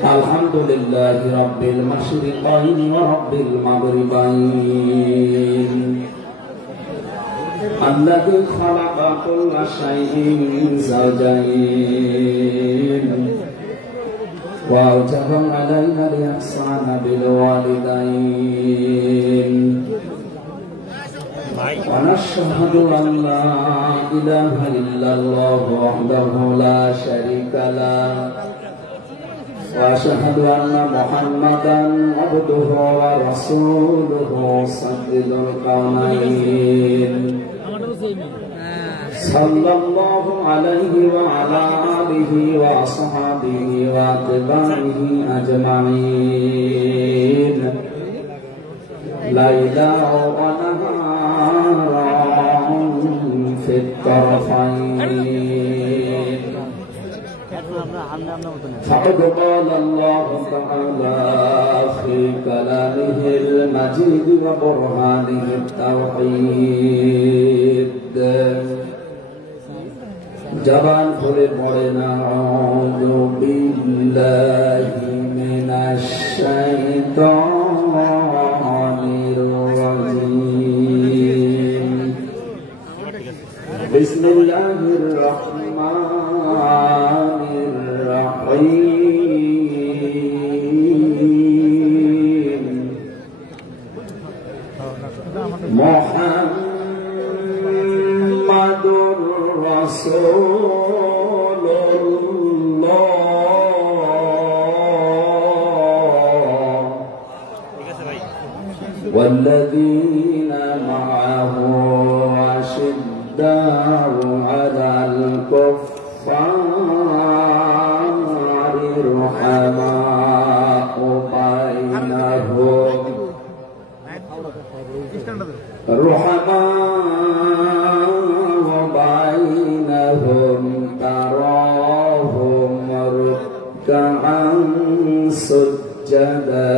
Alhamdulillahi rabbil masyriqain wa rabbil maghribain alladzi khalaqa kulla shay'in zawjayn wa awjaba 'alaina al-ihsana bil walidain wa nashhadu an la ilaha illallah wahdahu la syarika lah wa asyhadu anna Muhammadan abduhu wa rasuluhu sayyidul kaunain sallallahu alaihi wa ala alihi wa ashabihi wa atba'ihi ajma'in lailan wa naharan fit tarfain فقد قال الله تعالى في كلامه المجيد وبرهانه التوحيد জবান খুলে পড়েন আউযু বিল্লাহি মিনাশ শাইতানির রাজীম বিসমিল্লাহির রাহমানির রহিম মুহাম্মাদুর রাসূলুল্লাহ والذين معه أشداء على الكفار رحماء بينهم تراهم ركعا سجدا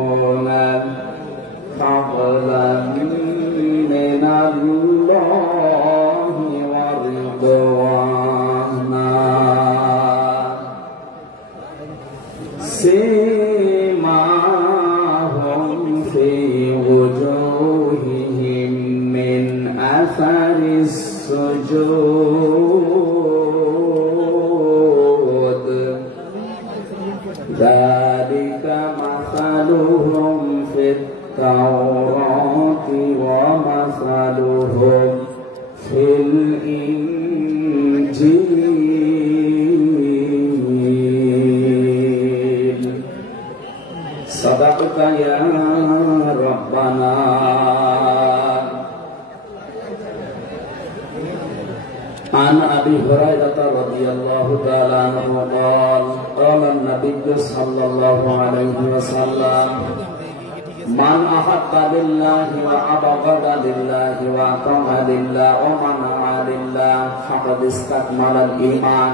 يبتغون فضلا من الله ورضوانا سيماهم في وجوههم من أثر السجود ذلك مثلهم في التوراة ومثلهم في الإنجيل صدقت يا ربنا عن أبي هريرة رضي الله تعالى عنه قال قال النبي صلى الله عليه وسلم من أحب لله وأبغض لله وأطاع لله ومنع لله فقد استكمل الإيمان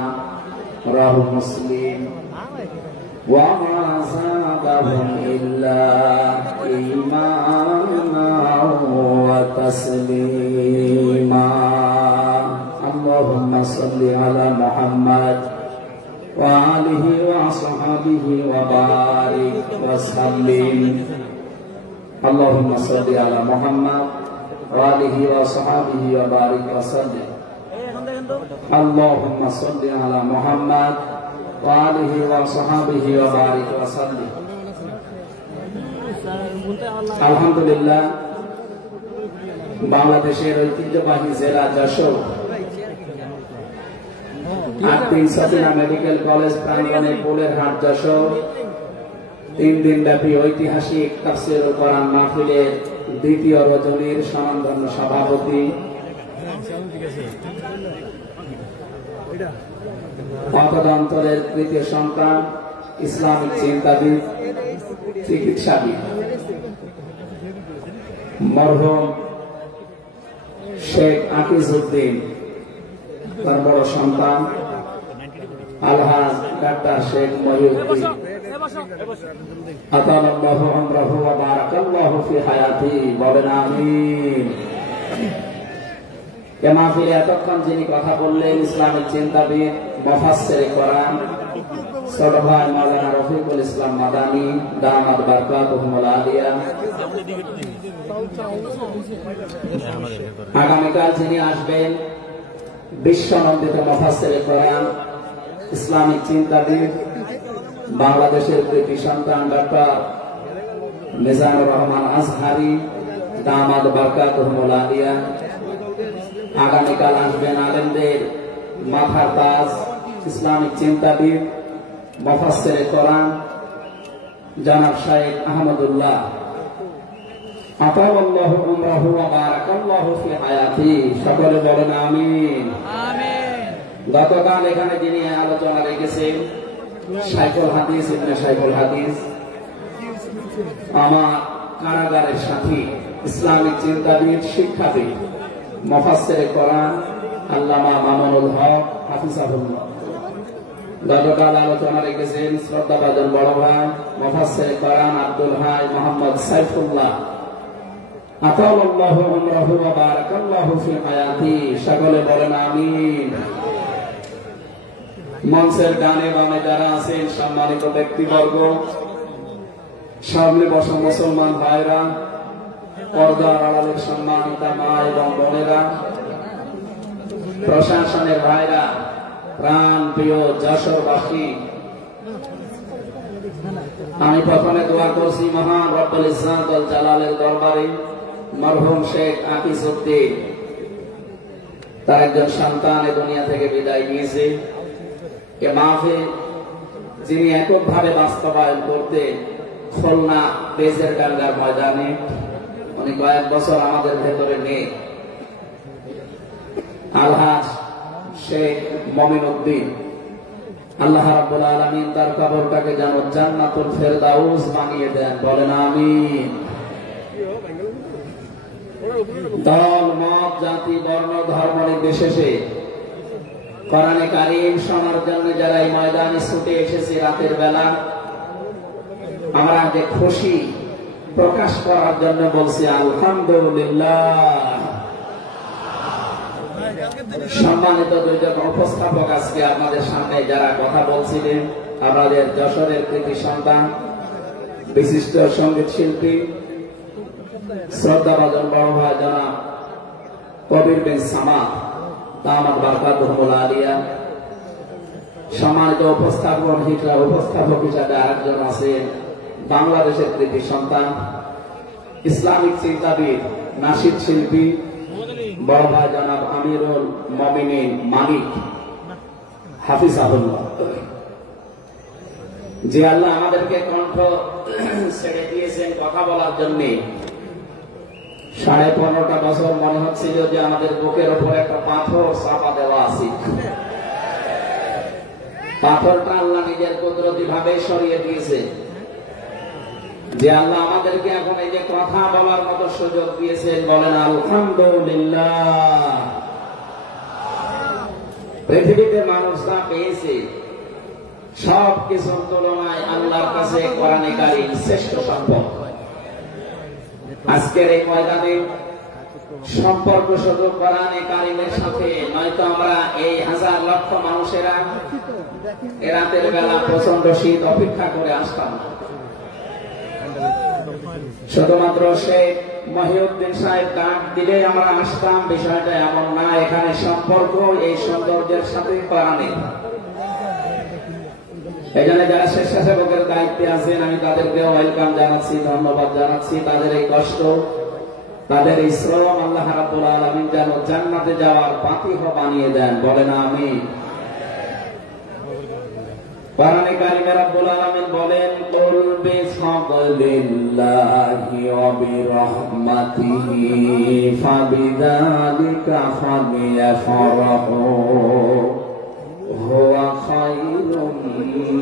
رواه مسلم وما زادهم إلا إيمانا وتسليما اللهم صل على محمد وآله وصحبه وبارك وسلم اللهم صل على محمد وآله وصحبه وبارك وسلم اللهم صل على محمد وآله وصحبه وبارك وسلم আলহামদুলিল্লাহ বাংলাদেশের ঐতিহ্যবাহী জেলা যশোর সাবিনা মেডিকেল কলেজ প্রাঙ্গণে পোলের হাট যশোর 3 দিন ব্যাপী ঐতিহাসিক তাফসীরুল কোরআন মাহফিলের দ্বিতীয় রজনীর সম্মানধন্য সভাপতি মতদন্তরের তৃতীয় সন্তান ইসলামিক চিন্তাবিদ চিকিৎসাবিদ মরহুম শেখ আকিজউদ্দিন তার বড় সন্তান আলহাজ ডাক্তার শেখ মহিউদ্দিন আতালাল্লাহু আমরাহু ওয়া বারাকাল্লাহু ফি হায়াতি, বলেন আমিন। এ মাহফিলে এতক্ষণ যিনি কথা বললেন ইসলামিক চিন্তাবিদ, মুফাসসিরে কোরআন ছোট ভাই মাওলানা রফিকুল ইসলাম মাদানী দামাত বারকাতুহুল আলিয়া। আগামীকাল যিনি আসবেন বিশ্বনন্দিত মুফাসসিরে কোরআন, ইসলামিক চিন্তাবিদ, বাংলাদেশের কৃতি সন্তান ডক্টর মিজানুর রহমান আজহারি দামাত বারকাতুহুল আলিয়া। আগামীকাল আসবেন আলেমদের মাথার তাজ, ইসলামিক চিন্তাবিদ, মুফাসসিরে কোরআন জনাব শাইখ আহমদুল্লাহ আতালাল্লাহু আমরাহু ওয়া বারাকাল্লাহু ফি হায়াতি, সকলে বলেন আমিন। গতকাল এখানে যিনি আলোচনা রেখেছেন শাইখুল হাদিস ইবনে শাইখুল হাদিস, আমার কারাগারের সাথী, ইসলামিক চিন্তাবিদ, শিক্ষাবিদ, মুফাসসিরে কোরআন আল্লামা মামুনুল হক হাফিজাহুল্লাহ। গতকাল আলোচনা রেখেছেন শ্রদ্ধাভাজন বড় ভাই মুফাসসিরে কোরআন আব্দুল হাই মোহাম্মদ সাইফুল্লাহ আতালাল্লাহু আমরাহু ওয়া বারাকাল্লাহু ফি হায়াতি, সকলে বলেন আমিন। মঞ্চের ডানে বামে যারা আছেন সম্মানিত ব্যক্তিবর্গ, সামনে বসা মুসলমান ভাইরা, পর্দার আড়ালের সম্মানিতা মা এবং বোনেরা, প্রশাসনের ভাইরা, প্রাণ প্রিয় যশোরবাসী, আমি প্রথমে দোয়া করছি মহান রব্বুল ইজ্জত ওয়াল জালালের দরবারে মরহুম শেখ আকিজউদ্দিন, তার একজন সন্তান এই দুনিয়া থেকে বিদায় নিয়েছে। এ মাহফিল যিনি এককভাবে বাস্তবায়ন করতে খুলনা বেজের ডাঙ্গার ময়দানে, উনি কয়েক বছর আমাদের ভেতরে নেই, আলহাজ শেখ মমিনুদ্দিন, আল্লাহ রাব্বুল আলামিন তার কবরটাকে যেন জান্নাতুল ফেরদাউস বানিয়ে দেন, বলেন আমিন। দল মত জাতি বর্ণ ধর্ম নির্বিশেষে কোরআনে কারীম শোনার জন্য যারা এই ময়দানে ছুটে এসেছে রাতের বেলা, আমরা যে খুশি প্রকাশ করার জন্য বলছি আলহামদুলিল্লাহ। সম্মানিত দুইজন উপস্থাপক আজকে আপনাদের সামনে যারা কথা বলছিলেন, আমাদের যশোরের কৃতি সন্তান, বিশিষ্ট সঙ্গীত শিল্পী, শ্রদ্ধাভাজন বড় ভাই জনাব কবির বিন সামাদ দামাত বারকাতুহুল আলিয়া। সম্মানিত উপস্থাপক হিসেবে আরেকজন আছেন বাংলাদেশের কৃতি সন্তান, ইসলামিক চিন্তাবিদ, নাশিদ শিল্পী, বড় ভাই জনাব আমিরুল মুমিনিন মালিক হাফিজাহুল্লাহ। যে আল্লাহ আমাদেরকে কণ্ঠ ছেড়ে দিয়েছেন কথা বলার জন্য, 15.5 বছর মনে হচ্ছিল যে আমাদের বুকের উপর একটা পাথর চাপা দেওয়া আছে। পাথরটা আল্লাহ নিজের কুদরতি ভাবে সরিয়ে দিয়েছে। যে আল্লাহ আমাদেরকে এখন এই যে কথা বলার মতো সুযোগ দিয়েছেন, বলেন আলহামদুলিল্লাহ। পৃথিবীতে মানুষ যা পেয়েছে সব কিছুর তুলনায় আল্লাহর কাছে কোরআনে কারীম শ্রেষ্ঠ সম্পদ। আজকের এই ময়দানে সম্পর্ক শুধু কোরআনে কারীমের সাথে, নয়তো আমরা এই হাজার লক্ষ মানুষেরা এ রাতের বেলা প্রচন্ড শীত অপেক্ষা করে আসতাম। শুধুমাত্র শেখ মহিউদ্দিন সাহেব ডাক দিলে আমরা আসতাম, বিষয়টা এমন না। এখানে সম্পর্ক এই সৌন্দর্যের সাথে কোরআনে। এখানে যারা স্বেচ্ছাসেবকের দায়িত্বে আছেন আমি তাদেরকে ওয়েলকাম জানাচ্ছি, ধন্যবাদ জানাচ্ছি। তাদের এই কষ্ট, তাদের এই শ্রম আল্লাহ রাব্বুল আলামিন যেন জান্নাতে যাওয়ার পাতিহ বানিয়ে দেন, বলেন আমিন। কোরআনে কারীমে রাব্বুল আলামিন বলেন, কুল বিফাদলিল্লাহি ওয়া বিরহমাতিহি ফাবিযালিকা ফালইফরাহু হুয়া খায়রুম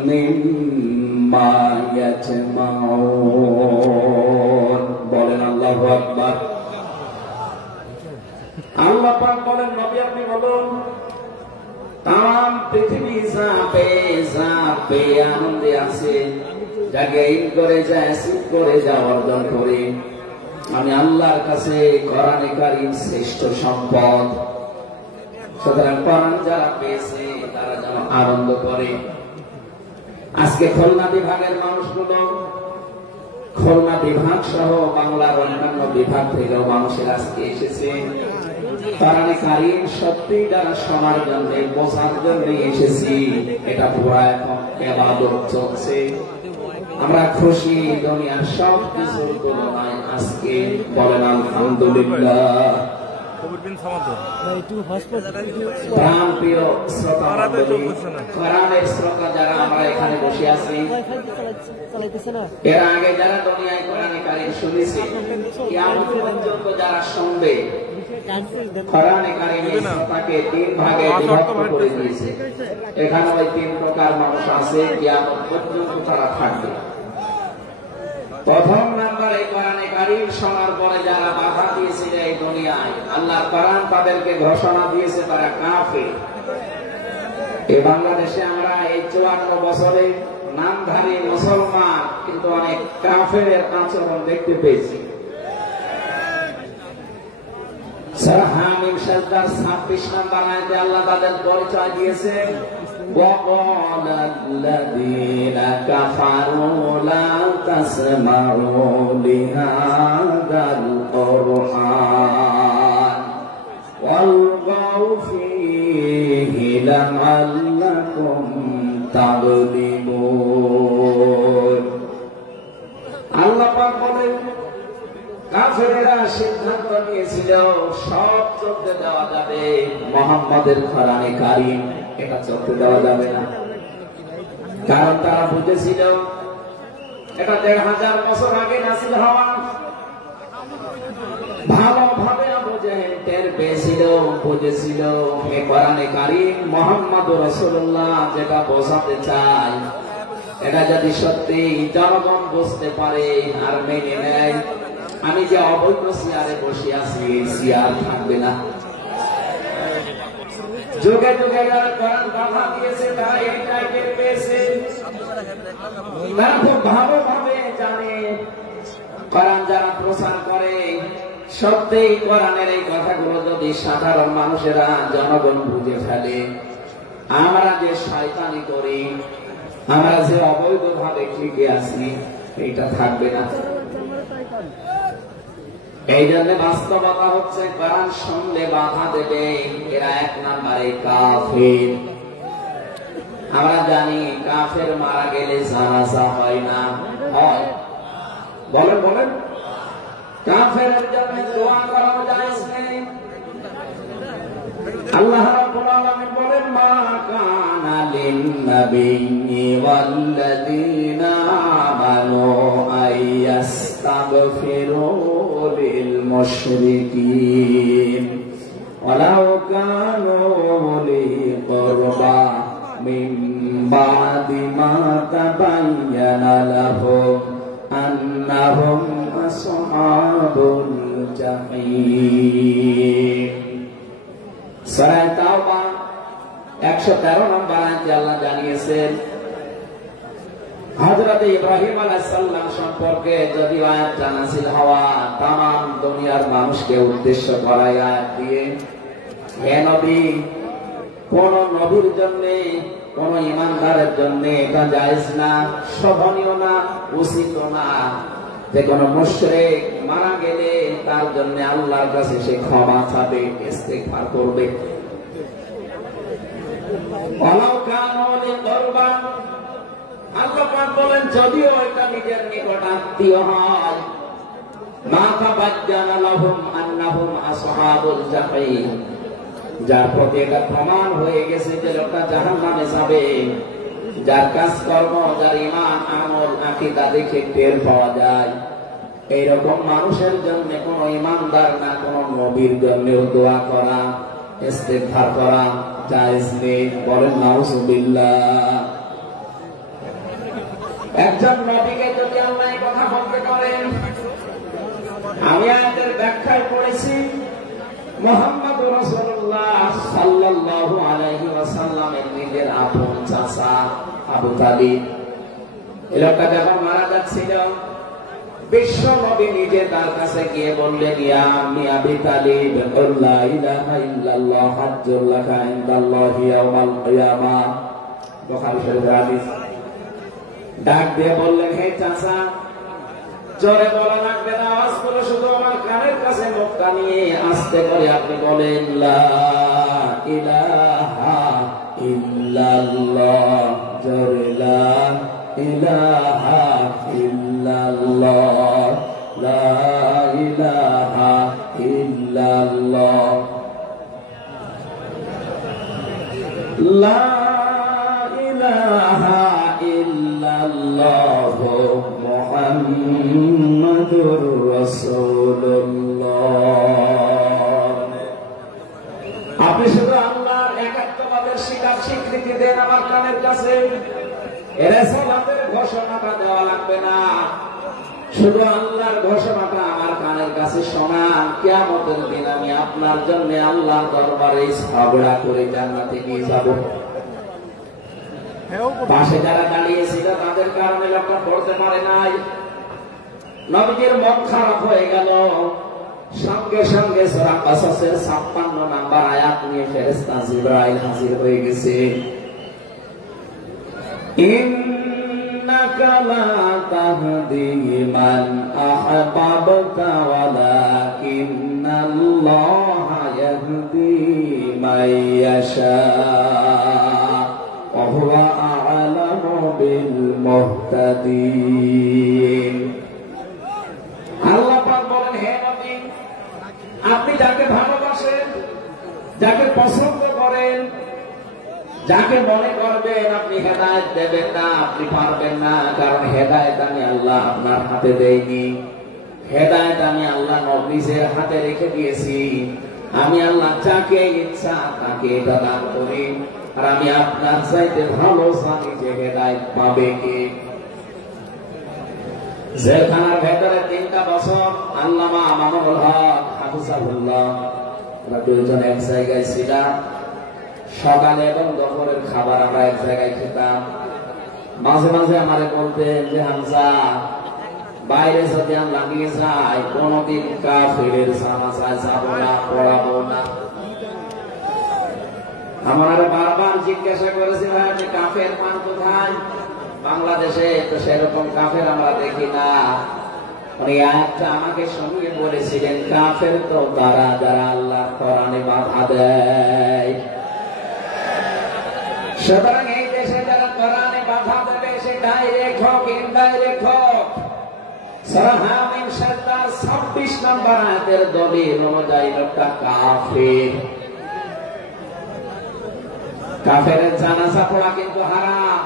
মিম্মা ইয়াজমাউন, বলেন আল্লাহু আকবার। আল্লাহ পাক বলেন, নবী আপনি বলুন তাম পৃথিবী ঝাঁপে ঝাঁপে আনন্দে আছে, যাকে ইন করে যায় সিদ্ধ করে যা অর্জন করে। আমি আল্লাহর কাছে কোরআনে কারীম শ্রেষ্ঠ সম্পদ। সুতরাং কোরআন যারা পেয়েছে তারা যেন আনন্দ করে। আজকে খুলনা বিভাগের মানুষগুলো, খুলনা বিভাগ সহ বাংলার অন্যান্য বিভাগ থেকেও মানুষের আজকে এসেছে। কোরআনে কারীম সত্যি যারা শোনার জন্য বোঝার জন্য এসেছি, এটা পুরো এখন ইবাদত চলছে। আমরা খুশি, দুনিয়ার সব কিছুর তুলনায় আজকে বলেন আলহামদুলিল্লাহ। প্রিয় শ্রোতা মণ্ডলী, কোরআনের শ্রোতা যারা আমরা এখানে বসে আছি, এর আগে যারা দুনিয়ায় কোরআনে কারীম শুনেছি, কিয়ামত পর্যন্ত যারা শুনবে, কোরআনে কারীমের শ্রোতাকে 3 ভাগে বিভক্ত করে দিয়েছে। এখানে ওই 3 প্রকার মানুষ আছে, কিয়ামত পর্যন্ত তারা থাকবে। প্রথম নাম্বারে কোরআনে কারীম শোনার পরে যারা বাধা দিয়েছিল এই দুনিয়ায়, আল্লাহর কোরআন তাদেরকে ঘোষণা দিয়েছে তারা কাফের। এই বাংলাদেশে আমরা এই 54 বছরে নামধারী মুসলমান, কিন্তু অনেক কাফেরের আচরণ দেখতে পেয়েছি। সূরা হামিম সাজদার 26 নম্বর আয়াতে আল্লাহ তাদের পরিচয় দিয়েছেন, وَقَالَ الَّذِينَ كَفَرُوا لَا تَسْمَعُوا لِهَذَا الْقُرْآنِ وَالْغَوْا فِيهِ لَعَلَّكُمْ تَغْلِبُونَ। আল্লাহ পাক বলেন, কাফেরেরা সিদ্ধান্ত নিয়েছিল সব চলতে দেওয়া যাবে, মুহাম্মদের কোরআনে কারীম এটা চলতে দেওয়া যাবে না। কারণ তারা বুঝেছিল এটা 1500 বছর আগে নাযিল হওয়া। ভালোভাবে আবু জেহেল টের পেয়েছিল, বুঝেছিল এই কোরআনে কারীম মুহাম্মদুর রাসূলুল্লাহ যেটা বোঝাতে চায়, এটা যদি সত্যি জনগণ বুঝতে পারে আর মেনে নেয়, আমি যে অবৈধ চেয়ারে বসে আছি, চেয়ার থাকবে না। যুগে যুগে যারা কোরআন কথা দিয়েছে তারা এই টাইপের পেয়েছে। তারা খুব ভালোভাবে জানে কোরআন যারা প্রচার করে, সত্যি কোরআনের এই কথাগুলো যদি সাধারণ মানুষেরা জনগণ বুঝে ফেলে, আমরা যে শয়তানি করি, আমরা যে অবৈধভাবে টিকে আছি, এটা থাকবে না। এই জন্য বাস্তবতা হচ্ছে কোরআন শুনলে বাধা দেবে, এরা 1 নম্বরে কাফের। আমরা জানি কাফের মারা গেলে জানাজা হয় না, হয়? বলেন বলেন, কাফেরের জন্য দোয়া করা জায়েজ নেই। আল্লাহ রাব্বুল আলামিন বলেন, মা কানা লিন-নাবিয়্যি ওয়াল্লাযীনা আমানু আইয়াস্তাগফিরু লিল-মুশরিকিন ওয়ালাউ কানু উলি কুরবা মিন বা'দি মা তাবায়্যানা লাহুম আন্নাহুম আসহাবুল জাহিম। সূরা তাওবা 113 নম্বর আয়াতে আল্লাহ জানিয়েছেন, হযরত ইব্রাহিম আলাইহিস সালাম সম্পর্কে যদি আয়াতটা নাযিল হওয়া, তামাম দুনিয়ার মানুষকে উদ্দেশ্য করা আয়াত দিয়ে, হে নবী, কোন নবীর জন্য, কোন ঈমানদারের জন্য এটা জায়েজ না, শোভনীয় না, উচিত না যে কোন মুশরিক মারা গেলে তার জন্য আল্লাহর কাছে সে ক্ষমা চাবে, ইস্তিগফার করবে। ওয়ালাউ কানু লিকুরবা, আল্লাহ পাক বলেন যদিও এটা নিজের নিকট আত্মীয় হয়, মা তাবায়্যানা লাহুম আন্নাহুম আসহাবুল জাহিম, যার প্রতি এটা প্রমাণ হয়ে গেছে যে লোকটা জাহান্নামে যাবে, যার কাজকর্ম, যার ঈমান, আমল, আকীদা দেখে টের পাওয়া যায়, এইরকম মানুষের জন্য কোন ঈমানদার না কোন নবীর জন্যও দোয়া করা, ইস্তিগফার করা জায়েজ নেই। বলেন নাউযুবিল্লাহ। একজন নবীকে যদি আল্লাহ এই কথা বলতে পারেন, আমি আয়াতের ব্যাখ্যায় পড়েছি, মুহাম্মদুর রাসূলুল্লাহ রাসূলুল্লাহ সাল্লাল্লাহু আলাইহি ওয়াসাল্লামের নিজের আপন চাচা আবু তালিব। এই লোকটা যখন মারা যাচ্ছিল, বিশ্ব নবী নিজে তার কাছে গিয়ে বললেন, ইয়া আম্মি আবি তালিব, লা ইলাহা ইল্লাল্লাহ হাজ্জুল লাকা ইনদাল্লাহি ইয়াওমাল কিয়ামাহ। বুখারী শরীফের হাদিস। ডাক দিয়ে বললেন, হে চাচা, জোরে বলা লাগবে না, আওয়াজ করে শুধু আমার কানের কাছে মুখটা নিয়ে আস্তে করে আপনি বলেন, লা ইলাহা ইল্লাল্লাহ। জোরে লা ইলাহা ইল্লাল্লাহ, লা ইলাহা ইল্লাল্লাহ, লা ইলাহা ইল্লাল্লাহ মুহাম্মাদুর রাসূলুল্লাহ। আপনি শুধু আল্লাহর একাত্মবাদের স্বীকৃতি দেন আমার কানের কাছে। এর সালাতের ঘোষণাটা দেওয়া লাগবে না, শুধু আল্লাহর ঘোষণাটা আমার কানের কাছে শোনান। কিয়ামতের দিন আমি আপনার জন্য আল্লাহর দরবারে ঝগড়া করে জান্নাতে নিয়ে যাব। পাশে যারা দাঁড়িয়েছিল তাদের কারণে লোকটা পড়তে পারে নাই। নবীজির মন খারাপ হয়ে গেল। সঙ্গে সঙ্গে সূরা কাসাসের ৫৬ নাম্বার আয়াত নিয়ে ফেরেশতা জিবরাইল হাজির হয়ে গেছে। ইন্নাকা লা তাহদি মান আহবাবতা ওয়ালাকিন্নাল্লাহা ইয়াহদি মান ইয়াশা ওয়া হুয়া আ'লামু বিল মুহতাদিন। আল্লাহ পাক বলেন, হে নবী, আপনি যাকে ভালোবাসেন, যাকে পছন্দ করেন, যাকে মনে করবেন আপনি হেদায়েত দেবেন না, আপনি পারবেন না, কারণ হেদায়েত আমি আল্লাহ আপনার হাতে দেইনি। হেদায়েত আমি আল্লাহ নবীর হাতে রেখে দিয়েছি। আমি আল্লাহ যাকে ইচ্ছা তাকে এটা দান করি। আর আমি আপনার চাইতে ভালো জানি যে হেদায়েত পাবে কে। জেলখানার ভেতরে ৩টা বছর আল্লামা মামুনুল হক হাফিজাহুল্লাহ আমরা দুইজন এক জায়গায় ছিলাম। সকালে এবং দুপুরের খাবার আমরা এক জায়গায় খেতাম। মাঝে মাঝে আমারে বলতেন যে, হামজা, বাইরে যদি আমরা নিয়ে যাই কোনদিন কাফেরের জানাজায় যাব না, পড়াবো না। আমার বারবার জিজ্ঞাসা করেছি, ভাই আপনি কাফের মান কোথায়? বাংলাদেশে তো সেরকম কাফের আমরা দেখি না। উনি আয়াতটা আমাকে শুনিয়ে বলেছিলেন, কাফের তো তারা যারা আল্লাহর কোরআনে বাধা দেয়। সুতরাং এই দেশে যারা কোরআনে বাধা দেবে, সে ডাইরেক্ট হোক ইনডাইরেক্ট হোক, সূরা হামিম 26 নম্বর আয়াতের দলিল অনুযায়ী লোকটা কাফের। কাফেরের জানাজা পড়া কিন্তু হারাম।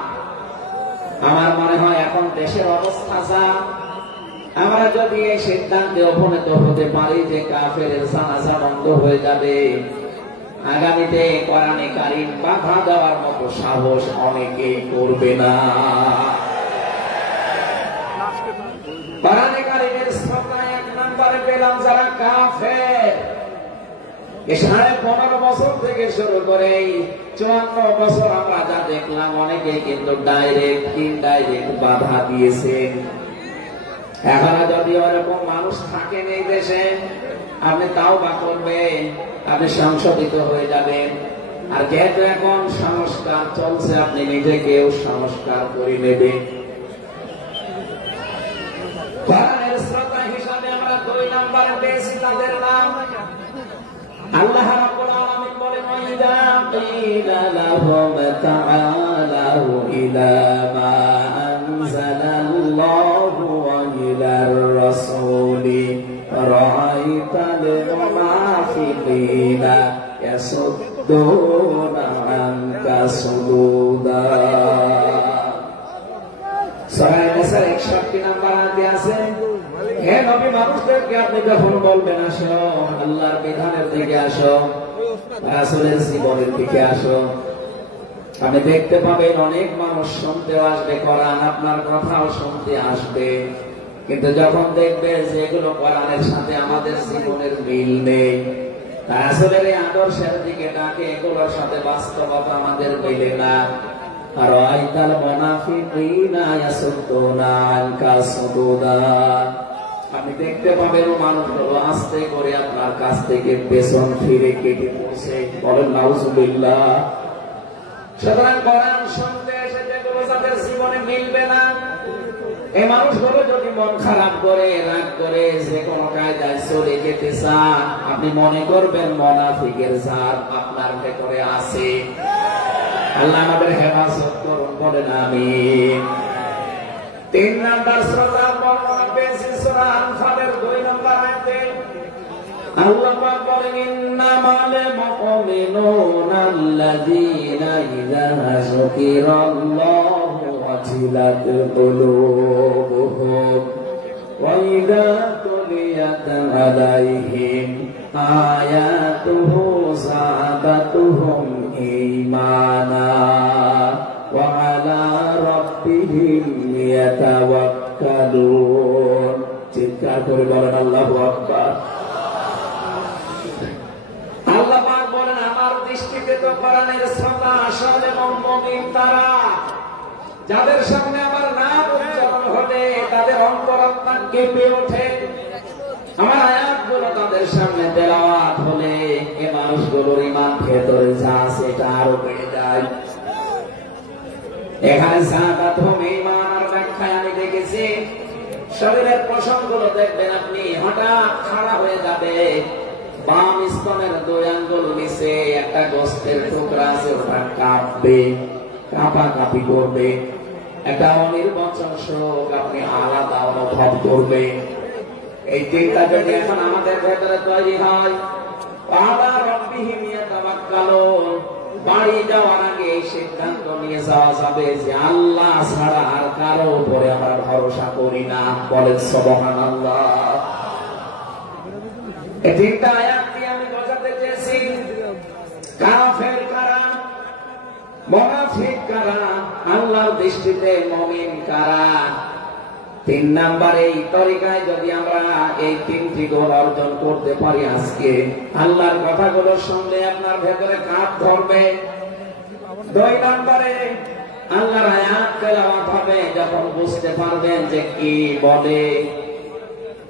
আমার মনে হয় এখন দেশের অবস্থা যা, আমরা যদি এই সিদ্ধান্তে উপনীত হতে পারি যে কাফেরের জানাজা বন্ধ হয়ে যাবে, আগামীতে কোরআনে কারীম বাধা দেওয়ার মতো সাহস অনেকেই করবে না। কোরআনে কারীমের শ্রোতায় ১ নম্বরে পেলাম যারা কাফের। 15.5 বছর থেকে শুরু করে 54 বছর আমরা যা দেখলাম, অনেকে কিন্তু ডাইরেক্ট ইনডাইরেক্ট বাধা দিয়েছেন। এখনো যদি ওরকম মানুষ থাকেন এই দেশে, আপনি তাওবা করবেন, আপনি সংশোধিত হয়ে যাবেন। আর যেহেতু এখন সংস্কার চলছে, আপনি নিজেকেও সংস্কার করে নেবেন। কোরআনের শ্রোতা হিসাবে আমরা 2 নম্বরে পেয়েছি তাদের নাম। আল্লাহ রাব্বুল আলামিন বলেন, ওয়াইদা কিলা লাহুম তাআলাউ ইলা মা আনজালাল্লাহু ওয়া ইলার রাসূলি রাআইতাল মুনাফিকিনা ইয়াসুদ্দুনা আনকা সুদুদা। সূরা নিসার 61 নম্বর আয়াতে আছে, হে নবী, মানুষদেরকে আপনি যখন বলবেন আসো আল্লাহর বিধানের দিকে আসো, রাসূলের জীবনের দিকে আসো, আপনি দেখতে পাবেন অনেক মানুষ শুনতেও আসবে, কোরআন আপনার কথাও শুনতে আসবে। কিন্তু যখন দেখবে যে এগুলো কোরআনের সাথে আমাদের জীবনের মিল নেই, রাসূলের এই আদর্শের দিকে ডাকে, এগুলোর সাথে বাস্তবতা আমাদের মিলে না। আর আইতাল মুনাফিকিনা ইয়াসুদ্দুনা আনকা সুদুদা, আপনি দেখতে পাবেন মানুষগুলো আস্তে করে আপনার কাছ থেকে পেছন ফিরে কেটে পড়ছে। বলেন নাউজুবিল্লাহ। সুতরাং কোরআন শুনতে এসে যেগুলো যাদের জীবনে মিলবে না, এই মানুষগুলো যদি মন খারাপ করে, রাগ করে, যে কোনো কায়দায় চলে যেতে চান, আপনি মনে করবেন মুনাফিকের জার আপনার ভেতরে আছে। আল্লাহ আমাদের হেফাজত করুন, বলেন আমিন। 3 নাম্বার শ্রোতা বর্ণনা পেয়েছি সূরা আনফালের 2 নম্বর আয়াতে। আল্লাহ পাক বলেন, ইন্নামাল মুমিনুনা আল্লাযীনা ইযা যুকিরাল্লাহু ওয়াজিলাত কুলুবুহুম ওয়া ইযা তুলিয়াত আলাইহিম আয়াতুহু যাদাতুহুম ঈমানা ওয়া আলা রাব্বিহিম ইয়াতাওয়াক্কালুন। চিৎকার করে বলেন আল্লাহু আকবার। আল্লাহ পাক বলেন, আমার দৃষ্টিতে তো কোরআনের শ্রোতা আসলে মুমিন তারা, যাদের সামনে আমার নাম উচ্চারণ হলে তাদের অন্তরাত্মা কেঁপে ওঠে, আমার আয়াতগুলো তাদের সামনে তেলাওয়াত হলে এ মানুষগুলোর ঈমান ভেতরে যা আছে এটা আরো বেড়ে যায়। এখানে যাদাতুহুম ঈমানার ব্যাখ্যায় আমি দেখেছি, শরীরের পশমগুলো দেখবেন আপনি হঠাৎ খাড়া হয়ে যাবে, বাম স্তনের 2 আঙ্গুল নিচে একটা গোস্তের টুকরা আছে, ওটা কাঁপবে, কাঁপাকাঁপি করবে, একটা অনির্বাচন শোক আপনি আলাদা অনুভব করবে। এই চিন্তা যদি এখন আমাদের ভেতরে তৈরি হয়, আলা রাব্বিহিম ইয়াতাওয়াক্কালুন, বাড়ি যাওয়ার আগে এই সিদ্ধান্ত নিয়ে যাওয়া যাবে যে আল্লাহ ছাড়া আর কারো উপরে আমরা ভরসা করি না। বলেন সুবহানাল্লাহ। এই 3টা আয়াত দিয়ে আমি বোঝাতে চেয়েছি কাফের কারা, মুনাফিক কারা, আল্লাহর দৃষ্টিতে মুমিন কারা। 3 নাম্বার এই তরিকায় যদি আমরা এই 3টি গুণ অর্জন করতে পারি, আজকে আল্লাহর কথাগুলো শুনলে আপনার ভেতরে কাঁপ ধরবে। 2 নাম্বারে আল্লাহর আয়াত তেলাওয়াত হবে, যখন বুঝতে পারবেন যে কি বলে,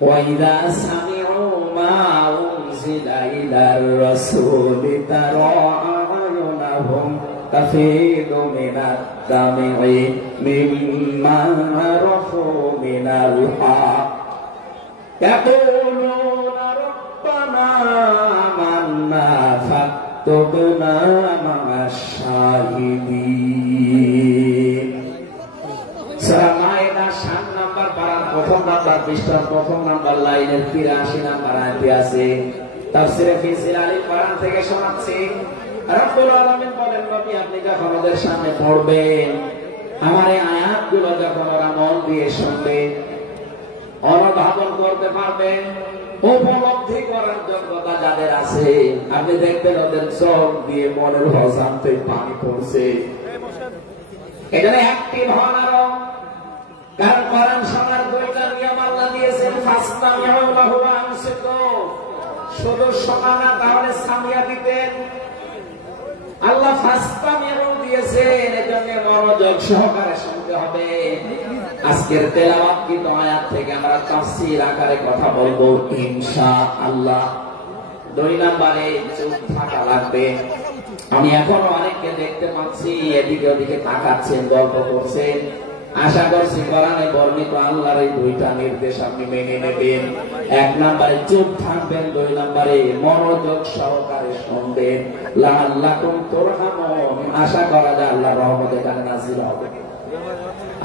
ওয়াইদা সামিউ মা উনজিলা ইলার রাসূলি তারা আ'য়ুনাহুম তাফীদু মিনাদ দাম'i মিম্মা আরাফু মিনাল হক ইয়াকুলুনা রাব্বানা আমান্না ফাক্তুবনা মা'আশ শাহিদিন। সূরা মায়েদা 7 নাম্বার পারার 1 নাম্বার পৃষ্ঠার 1 নাম্বার লাইনের 83 নাম্বার আয়াতে আছে। তাফসীরে ফি জিলালিল কোরআন থেকে শোনাচ্ছি। রব্বুল আলামিন বলেন, নবী আপনি যখন আমাদের সামনে পড়বেন, আমার এই আয়াতগুলো যখন ওরা মন দিয়ে শুনবে, অনুধাবন করতে পারবে, উপলব্ধি করার যোগ্যতা যাদের আছে, আপনি দেখবেন ওদের চোখ দিয়ে মনের অজান্তে পানি পড়ছে। এখানে অ্যাক্টিভ হন আরো, কারণ কোরআন শোনার 2টা নিয়ম আল্লাহ দিয়েছেন। ফাসতামিউ লাহু ওয়া আনসিতু, শুধু শোনা না, তাহলে সামিয়া দিতেন। আল্লাহ ফাসতামিউ দিয়েছেন, এজন্য মনোযোগ সহকারে শুনতে হবে। আজকের তেলাওয়াতকৃত আয়াত থেকে আমরা তাফসীর আকারে কথা বলবো ইনশাআল্লাহ। 2 নম্বরে চুপ থাকা লাগবে। আমি এখনো অনেককে দেখতে পাচ্ছি এদিকে ওদিকে তাকাচ্ছেন, গল্প করছেন। আশা করছি কোরআনে বর্ণিত আল্লাহর এই 2টা নির্দেশ আপনি মেনে নেবেন। 1 নম্বরে চুপ থাকবেন, 2 নম্বরে মনোযোগ সহকারে শুনবেন। লাআল্লাকুম তুরহামুন, আশা করা যায় আল্লাহর রহমত এখানে নাযিল হবে।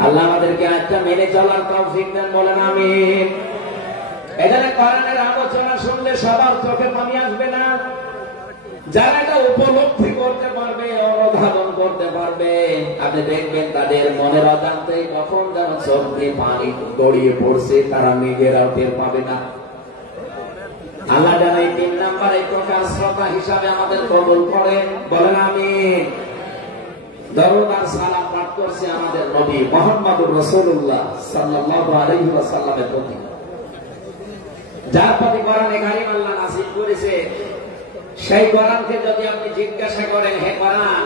আল্লাহ আমাদেরকে আয়াতটা মেনে চলার তৌফিক দেন, বলেন আমিন। এখানে কোরআনের আলোচনা শুনলে সবার চোখে পানি আসবে না। যারা এটা উপলব্ধি করতে পারবে, অনুধাবন করতে পারবে, আপনি দেখবেন তাদের মনের অজান্তেই কখন যেন চোখ দিয়ে পানি গড়িয়ে পড়ছে, তারা নিজেরাও টের পাবে না। আল্লাহ যেন এই 3 নাম্বার এই প্রকার শ্রোতা হিসাবে আমাদের কবুল করেন, বলেন আমিন। দরুদ আর সালাম পাঠ করছে আমাদের নবী মুহাম্মদুর রাসূলুল্লাহ সাল্লাল্লাহু আলাইহি ওয়াসাল্লামের প্রতি, যার প্রতি কোরআনে কারীম আল্লাহ নাযিল করেছে। সেই কোরআনকে যদি আপনি জিজ্ঞাসা করেন, হে কোরআন,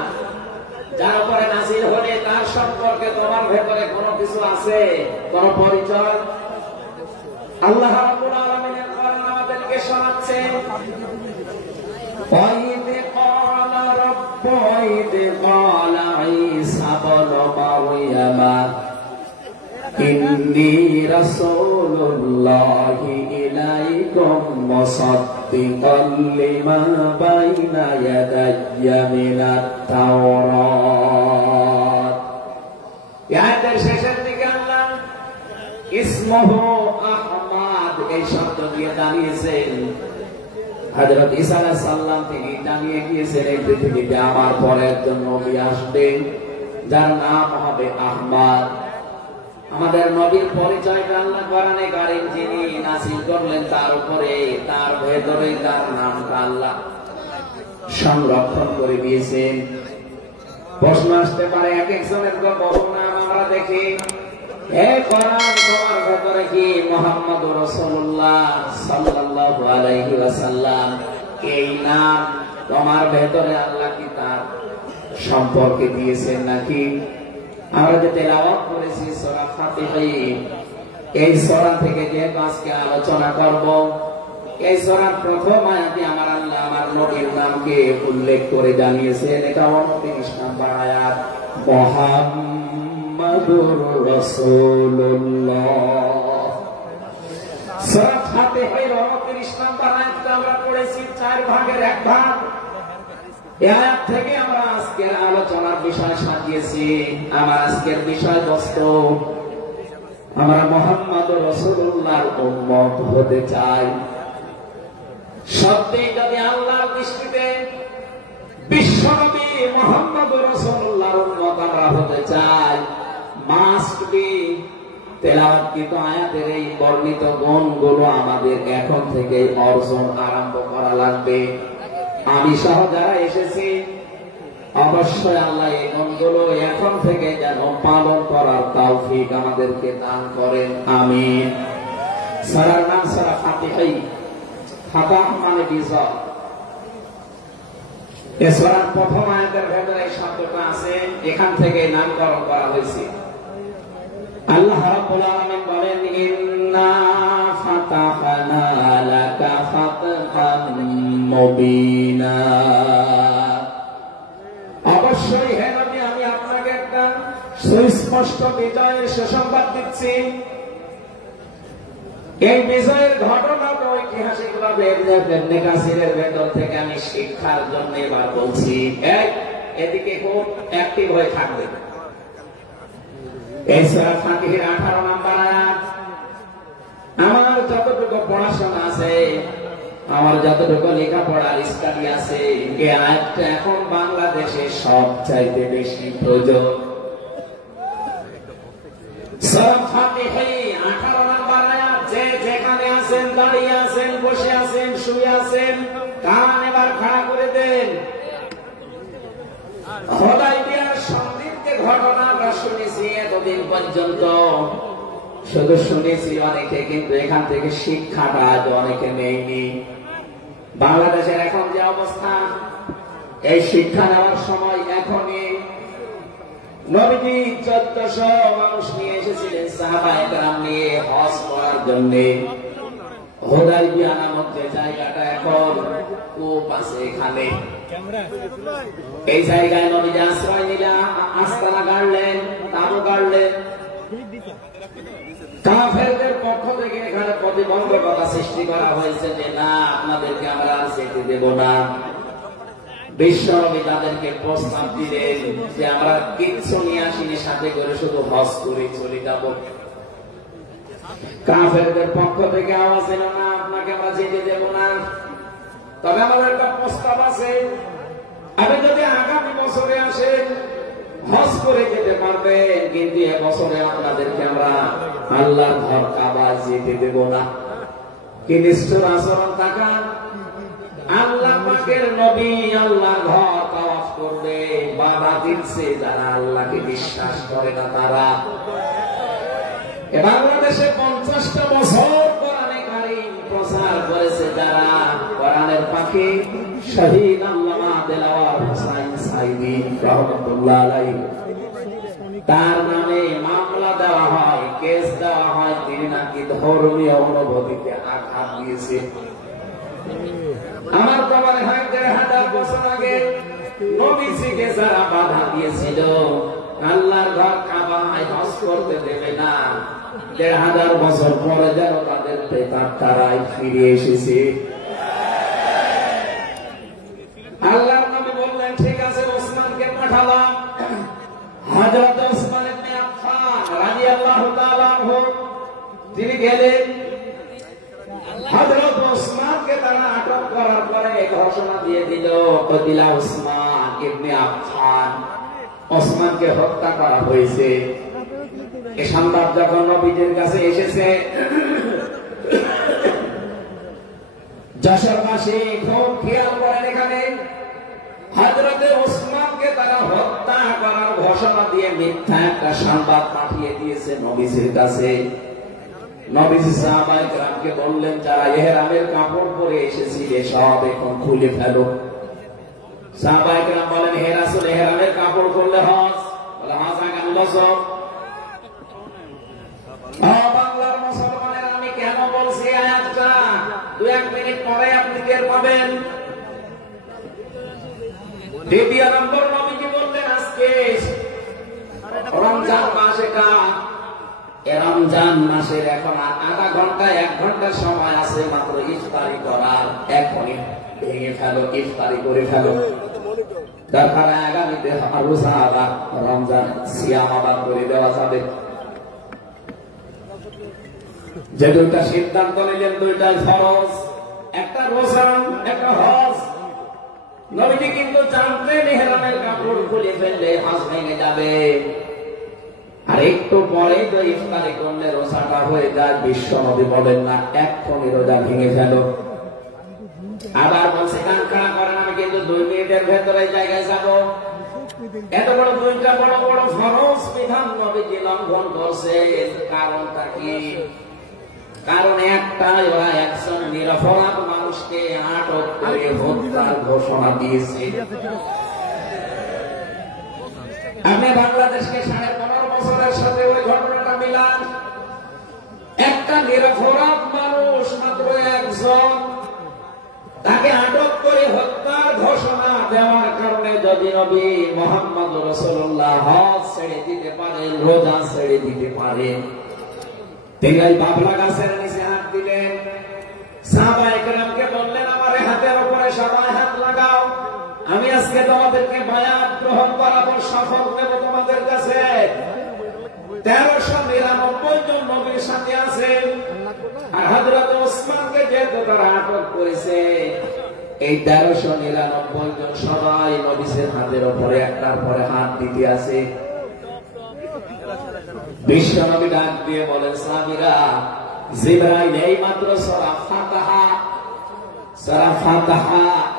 যার উপরে নাযিল হলে তার সম্পর্কে তোমার ভেতরে কোনো কিছু আছে, কোন পরিচয়? আল্লাহ রাব্বুল আলামিনের কোরআন আমাদেরকে শোনাচ্ছেন, وَإِذْ قَالَ رَبُّكَ قَالَ عِيسَى ابْنُ مَرْيَمَ إِنِّي رَسُولُ اللَّهِ إِلَيْكُمْ مُصَدِّقًا لِمَا بَيْنَ يَدَيَّ مِنَ التَّوْرَاةِ। আয়াতের শেষের দিকে আল্লাহ ইসমুহু আহমদ এই শব্দ দিয়ে জানিয়েছেন হযরত ঈসা আলাইহিস সালাম তিনি জানিয়ে গিয়েছেন এই পৃথিবীতে আমার পরে একজন নবী আসবেন যার নাম হবে আহমদ। আমাদের নবীর পরিচয় আল্লাহ কোরআনে কারীম যিনি নাযিল করলেন তার উপরে, তার ভেতরে তার নামটা আল্লাহ সংরক্ষণ করে দিয়েছেন। প্রশ্ন আসতে পারে, এক একজনের বহু নাম আমরা দেখি, হে কোরআন তোমার ভেতরে কি মুহাম্মদুর রাসূলুল্লাহ সাল্লাল্লাহু আলাইহি ওয়াসাল্লাম এই নাম তোমার ভেতরে আল্লাহ কি তার সম্পর্কে দিয়েছেন নাকি? আমরা যে তেলাওয়াত করেছি সূরা ফাতিহা, এই সূরা থেকে যে আজকে আলোচনা করব, এই সূরার প্রথম আয়াতে আমার আল্লাহ আমার নবীর নামকে উল্লেখ করে জানিয়েছেন। এটা 29 নম্বর আয়াত, মুহাম্মাদুর রাসূলুল্লাহ। সূরা ফাতিহার 29 নম্বর আয়াতটা আমরা পড়েছি 4 ভাগের 1 ভাগ। এই আয়াত থেকে আমরা আজকের আলোচনার বিষয় সাজিয়েছি। আমার আজকের বিষয়বস্তু, আমরা মুহাম্মদুর রাসূলুল্লাহর উম্মত হতে চাই। সত্যি যদি আল্লাহর দৃষ্টিতে বিশ্বনবী মুহাম্মদুর রাসূলুল্লাহর উম্মত আমরা হতে চাই, মাস্ট বি তেলাওয়াতকৃত আয়াতের এই বর্ণিত গুণগুলো আমাদের এখন থেকে অর্জন আরম্ভ করা লাগবে। আমি সহ যারা এসেছি অবশ্যই আল্লাহ এই গুণগুলো এখন থেকে যেন পালন করার তৌফিক আমাদেরকে দান করেন, আমিন। সূরার নাম সূরা ফাতিহা, ফাতাহ মানে বিজয়। এই সূরার প্রথম আয়াতের ভেতরে এই শব্দটা আছে, এখান থেকে নামকরণ করা হয়েছে। আল্লাহ রাব্বুল আলামিন বলেন, ইন্না ফাতাহনা লাকা ফাতহান মুবিনা। অবশ্যই হে নবী আমি আপনাকে একটা সুস্পষ্ট বিজয়ের সুসংবাদ দিচ্ছি। এই বিজয়ের ঘটনাটা ঐতিহাসিকভাবে ইবনে কাসিরের ভেতর থেকে আমি শিক্ষার জন্য এবার বলছি। এদিকে খুব অ্যাক্টিভ হয়ে থাকবে। এই সূরা ফাতিহার 18 নম্বর আয়াত। আমার যতটুকু পড়াশোনা আছে, আমার যতটুকু লেখাপড়ার স্টাডি আছে, এই আয়াতটা এখন বাংলাদেশে সবচাইতে বেশি প্রয়োজন। সূরা ফাতিহা 18 নম্বর আয়াত। যে যেখানে আছেন, দাঁড়িয়ে আছেন, বসে আছেন, শুয়ে আছেন, কান এবার খাড়া করে দেন। হুদায়বিয়ার সন্ধির যে ঘটনা আমরা শুনেছি এতদিন পর্যন্ত, শুধু শুনেছি অনেকে, কিন্তু এখান থেকে শিক্ষাটা আজ অনেকে নেয়নি। বাংলাদেশের এখন যে অবস্থা, এই শিক্ষা নেওয়ার সময় এখনই। নবীজি 1400 মানুষ নিয়ে এসেছিলেন সাহাবায়ে কেরাম নিয়ে হজ করার জন্য। হুদায়বিয়া নামক যে জায়গাটা, এখন কূপ আছে এখানে, এই জায়গায় নবীজি আশ্রয় নিলেন, আস্তানা গাড়লেন, তাঁবু গাড়লেন। কাফেরদের পক্ষ থেকে এখানে প্রতিবন্ধকতা সৃষ্টি করা হয়েছে যে না, আপনাদেরকে আমরা যেতে দেব না। বিশ্বনবী তাদেরকে প্রস্তাব দিলেন যে আমরা কিচ্ছু নিয়ে আসিনি সাথে করে, শুধু হজ করে চলে যাব। কাফেরদের পক্ষ থেকে আওয়াজ এলো, না আপনাকে আমরা যেতে দেব না, তবে আমাদের একটা প্রস্তাব আছে, আপনি যদি আগামী বছরে আসেন হজ করে যেতে পারবেন, কিন্তু এবছরে আপনাদেরকে আমরা আল্লাহর ঘর কাবা যেতে দেব না। কি নিষ্ঠুর আচরণ! তাকান, আল্লাহ পাকের নবী আল্লাহর ঘর তাওয়াফ করবে, বাধা দিচ্ছে যারা আল্লাহকে বিশ্বাস করে না তারা। বাংলাদেশে 50টা বছর কোরআনে কারীম প্রচার করেছে যারা, কোরআনের পাখি শহীদ আল্লামা দেলাওয়ার হোসাইন সাইদি রহমতুল্লাহ আলাইহি, তার নামে মামলা দেওয়া হয়, কেস দেওয়া হয়। তিনি নাকি ধর্মীয় অনুভূতিতে আঘাত দিয়েছে। আমার তো মনে হয় ১,৫০০ বছর আগে নবীজিকে যারা বাধা দিয়েছিল আল্লাহর ঘর কাবায় হজ করতে দেবে না, ১,৫০০ বছর পরে যেন তাদের প্রেতাত্মারাই ফিরে এসেছে। আল্লাহর নবী বললেন, ঠিক আছে, ওসমানকে পাঠালাম। হযরত ওসমান ইবনে আফফান রাদিয়াল্লাহু তাআলা আনহু তিনি গেলেন। হযরত ওসমানকে তারা আটক করার পরে ঘোষণা দিয়ে দিল, কতিলা ওসমান ইবনে আফফান, ওসমানকে হত্যা করা হয়েছে। এই সংবাদ যখন নবীজির কাছে এসেছে, যশোরবাসী খুব খেয়াল করেন, এখানে হযরতে ওসমানকে তারা হত্যা করার ঘোষণা দিয়ে মিথ্যা একটা সংবাদ পাঠিয়ে দিয়েছে নবীজির কাছে। নবীজি সাহাবায়ে কেরামকে বললেন, যারা ইহরামের কাপড় পরে এসেছিল সব এখন খুলে ফেলো। সাহাবায়ে কেরাম বলেন, হে রাসূল, ইহরামের কাপড় খুললে হজ? বলে, হজ আগামী বছর। বাংলার মুসলমানের আমি কেন বলছি আয়াতটা, ২-১ মিনিট পরে আপনি টের পাবেন। দ্বিতীয় নম্বর, নবীজি বললেন, আজকে রমজান মাস, এটা রমজান মাসের এখন আধা ঘন্টা ১ ঘন্টা সময় আছে মাত্র ইফতারি করার। এখনই ভেঙে ফেলো, ইফতারি করে ফেলো। তারপরে আগামীতে রোজা আবার রমজান সিয়াম আবার করে দেওয়া যাবে। যে দুইটা সিদ্ধান্ত নিলেন, দুইটাই ফরজ, একটা রোজা, একটা হজ। নবীজি কিন্তু জানতেন ইহরামের কাপড় খুলে ফেললে হজ ভেঙে যাবে, আর একটু পরেই তো ইফতারি করলে রোজাটা হয়ে যায়। বিশ্ব নবী বলেন না, এক্ষুনি রোজা ভেঙে ফেলো। আবার বলছে, কান খাড়া করেন, আমি কিন্তু ২ মিনিটের ভেতরে জায়গায় যাব। এত বড় দুইটা বড় বড় ফরজ বিধান নবীজি লঙ্ঘন করছে। কারণটা কি? কারণ একটাই, ওরা একজন নিরপরাধ মানুষকে আটক করে হত্যার ঘোষণা দিয়েছে। আমি বাংলাদেশকে ১৫.৫ বছরের সাথে ওই ঘটনাটা মিলান। একটা নিরপরাধ মানুষ, মাত্র একজন, তাকে আটক করে হত্যার ঘোষণা দেওয়ার কারণে যদি নবী মুহাম্মদ রাসূলুল্লাহ হজ ছেড়ে দিতে পারেন, রোজা ছেড়ে দিতে পারেন, তিনি ওই বাবলা গাছের নিচে হাত দিলেন। সাহাবায়ে কেরামকে বললেন, আমার হাতের উপরে সবাই হাত লাগাও, আমি আজকে তোমাদেরকে বায়াত গ্রহণ করাবো, শপথ নেব তোমাদের কাছে। ১৩৯৯ জন নবীর সাথে আছেন, আর হযরত ওসমানকে যেহেতু তারা আটক করেছে, এই ১৩৯৯ জন সবাই নবীর হাতের উপরে একটার পরে হাত দিতে আছে। বিশ্ব নবী ডাক দিয়ে বলেন, সাহাবীরা, জিবরাইল এই মাত্র সূরা ফাতিহা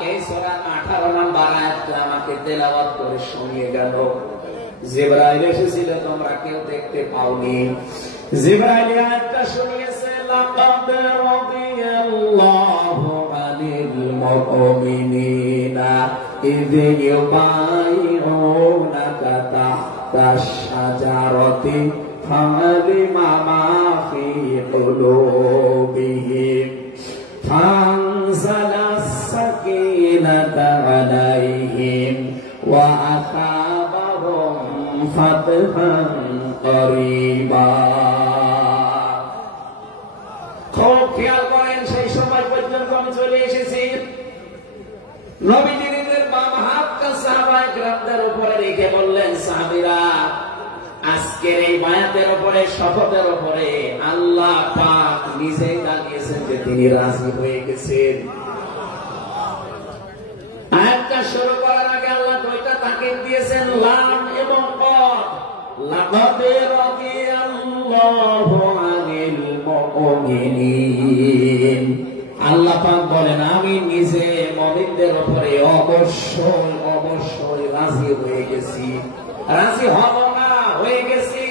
এই সূরা 18 নম্বর আয়াতটা আমাকে তেলাওয়াত করে শুনিয়ে গেল। জিবরাইল এসেছিল, তোমরা কেউ দেখতে পাওনি। জিবরাইল আয়াতটা শুনিয়েছে, লাকাদ রাদিয়াল্লাহু আনিল মুমিনিনা ইয ইউবাইউনাকা তাহতাশ শাজারাতি ফালিমা মা ফি কুলুবিহিম ফানজালাস সাকিনাতা আলাইহিম ওয়া আসাবাহুম ফাতহান করিবা। খুব খেয়াল করেন, সেই সময় পর্যন্ত আমি চলে এসেছি। নবীজি নিজের বাম হাতটা সাহাবায়ে কেরামদের উপরে রেখে বললেন, সাহাবীরা, আজকের এই বায়াতের উপরে, শপথের উপরে আল্লাহ পাক নিজেই জানিয়েছেন যে তিনি রাজি হয়ে গেছেন। আয়াতটা শুরু করার আগে আল্লাহ দুইটা তাকিদ দিয়েছেন, লাম এবং কদ। লাকাদ রাদিয়াল্লাহু আনিল মুমিনিন। আল্লাহ পাক বলেন, আমি নিজে মুমিনদের উপরে অবশ্যই অবশ্যই রাজি হয়ে গেছি। রাজি হব না, হয়ে গেছি।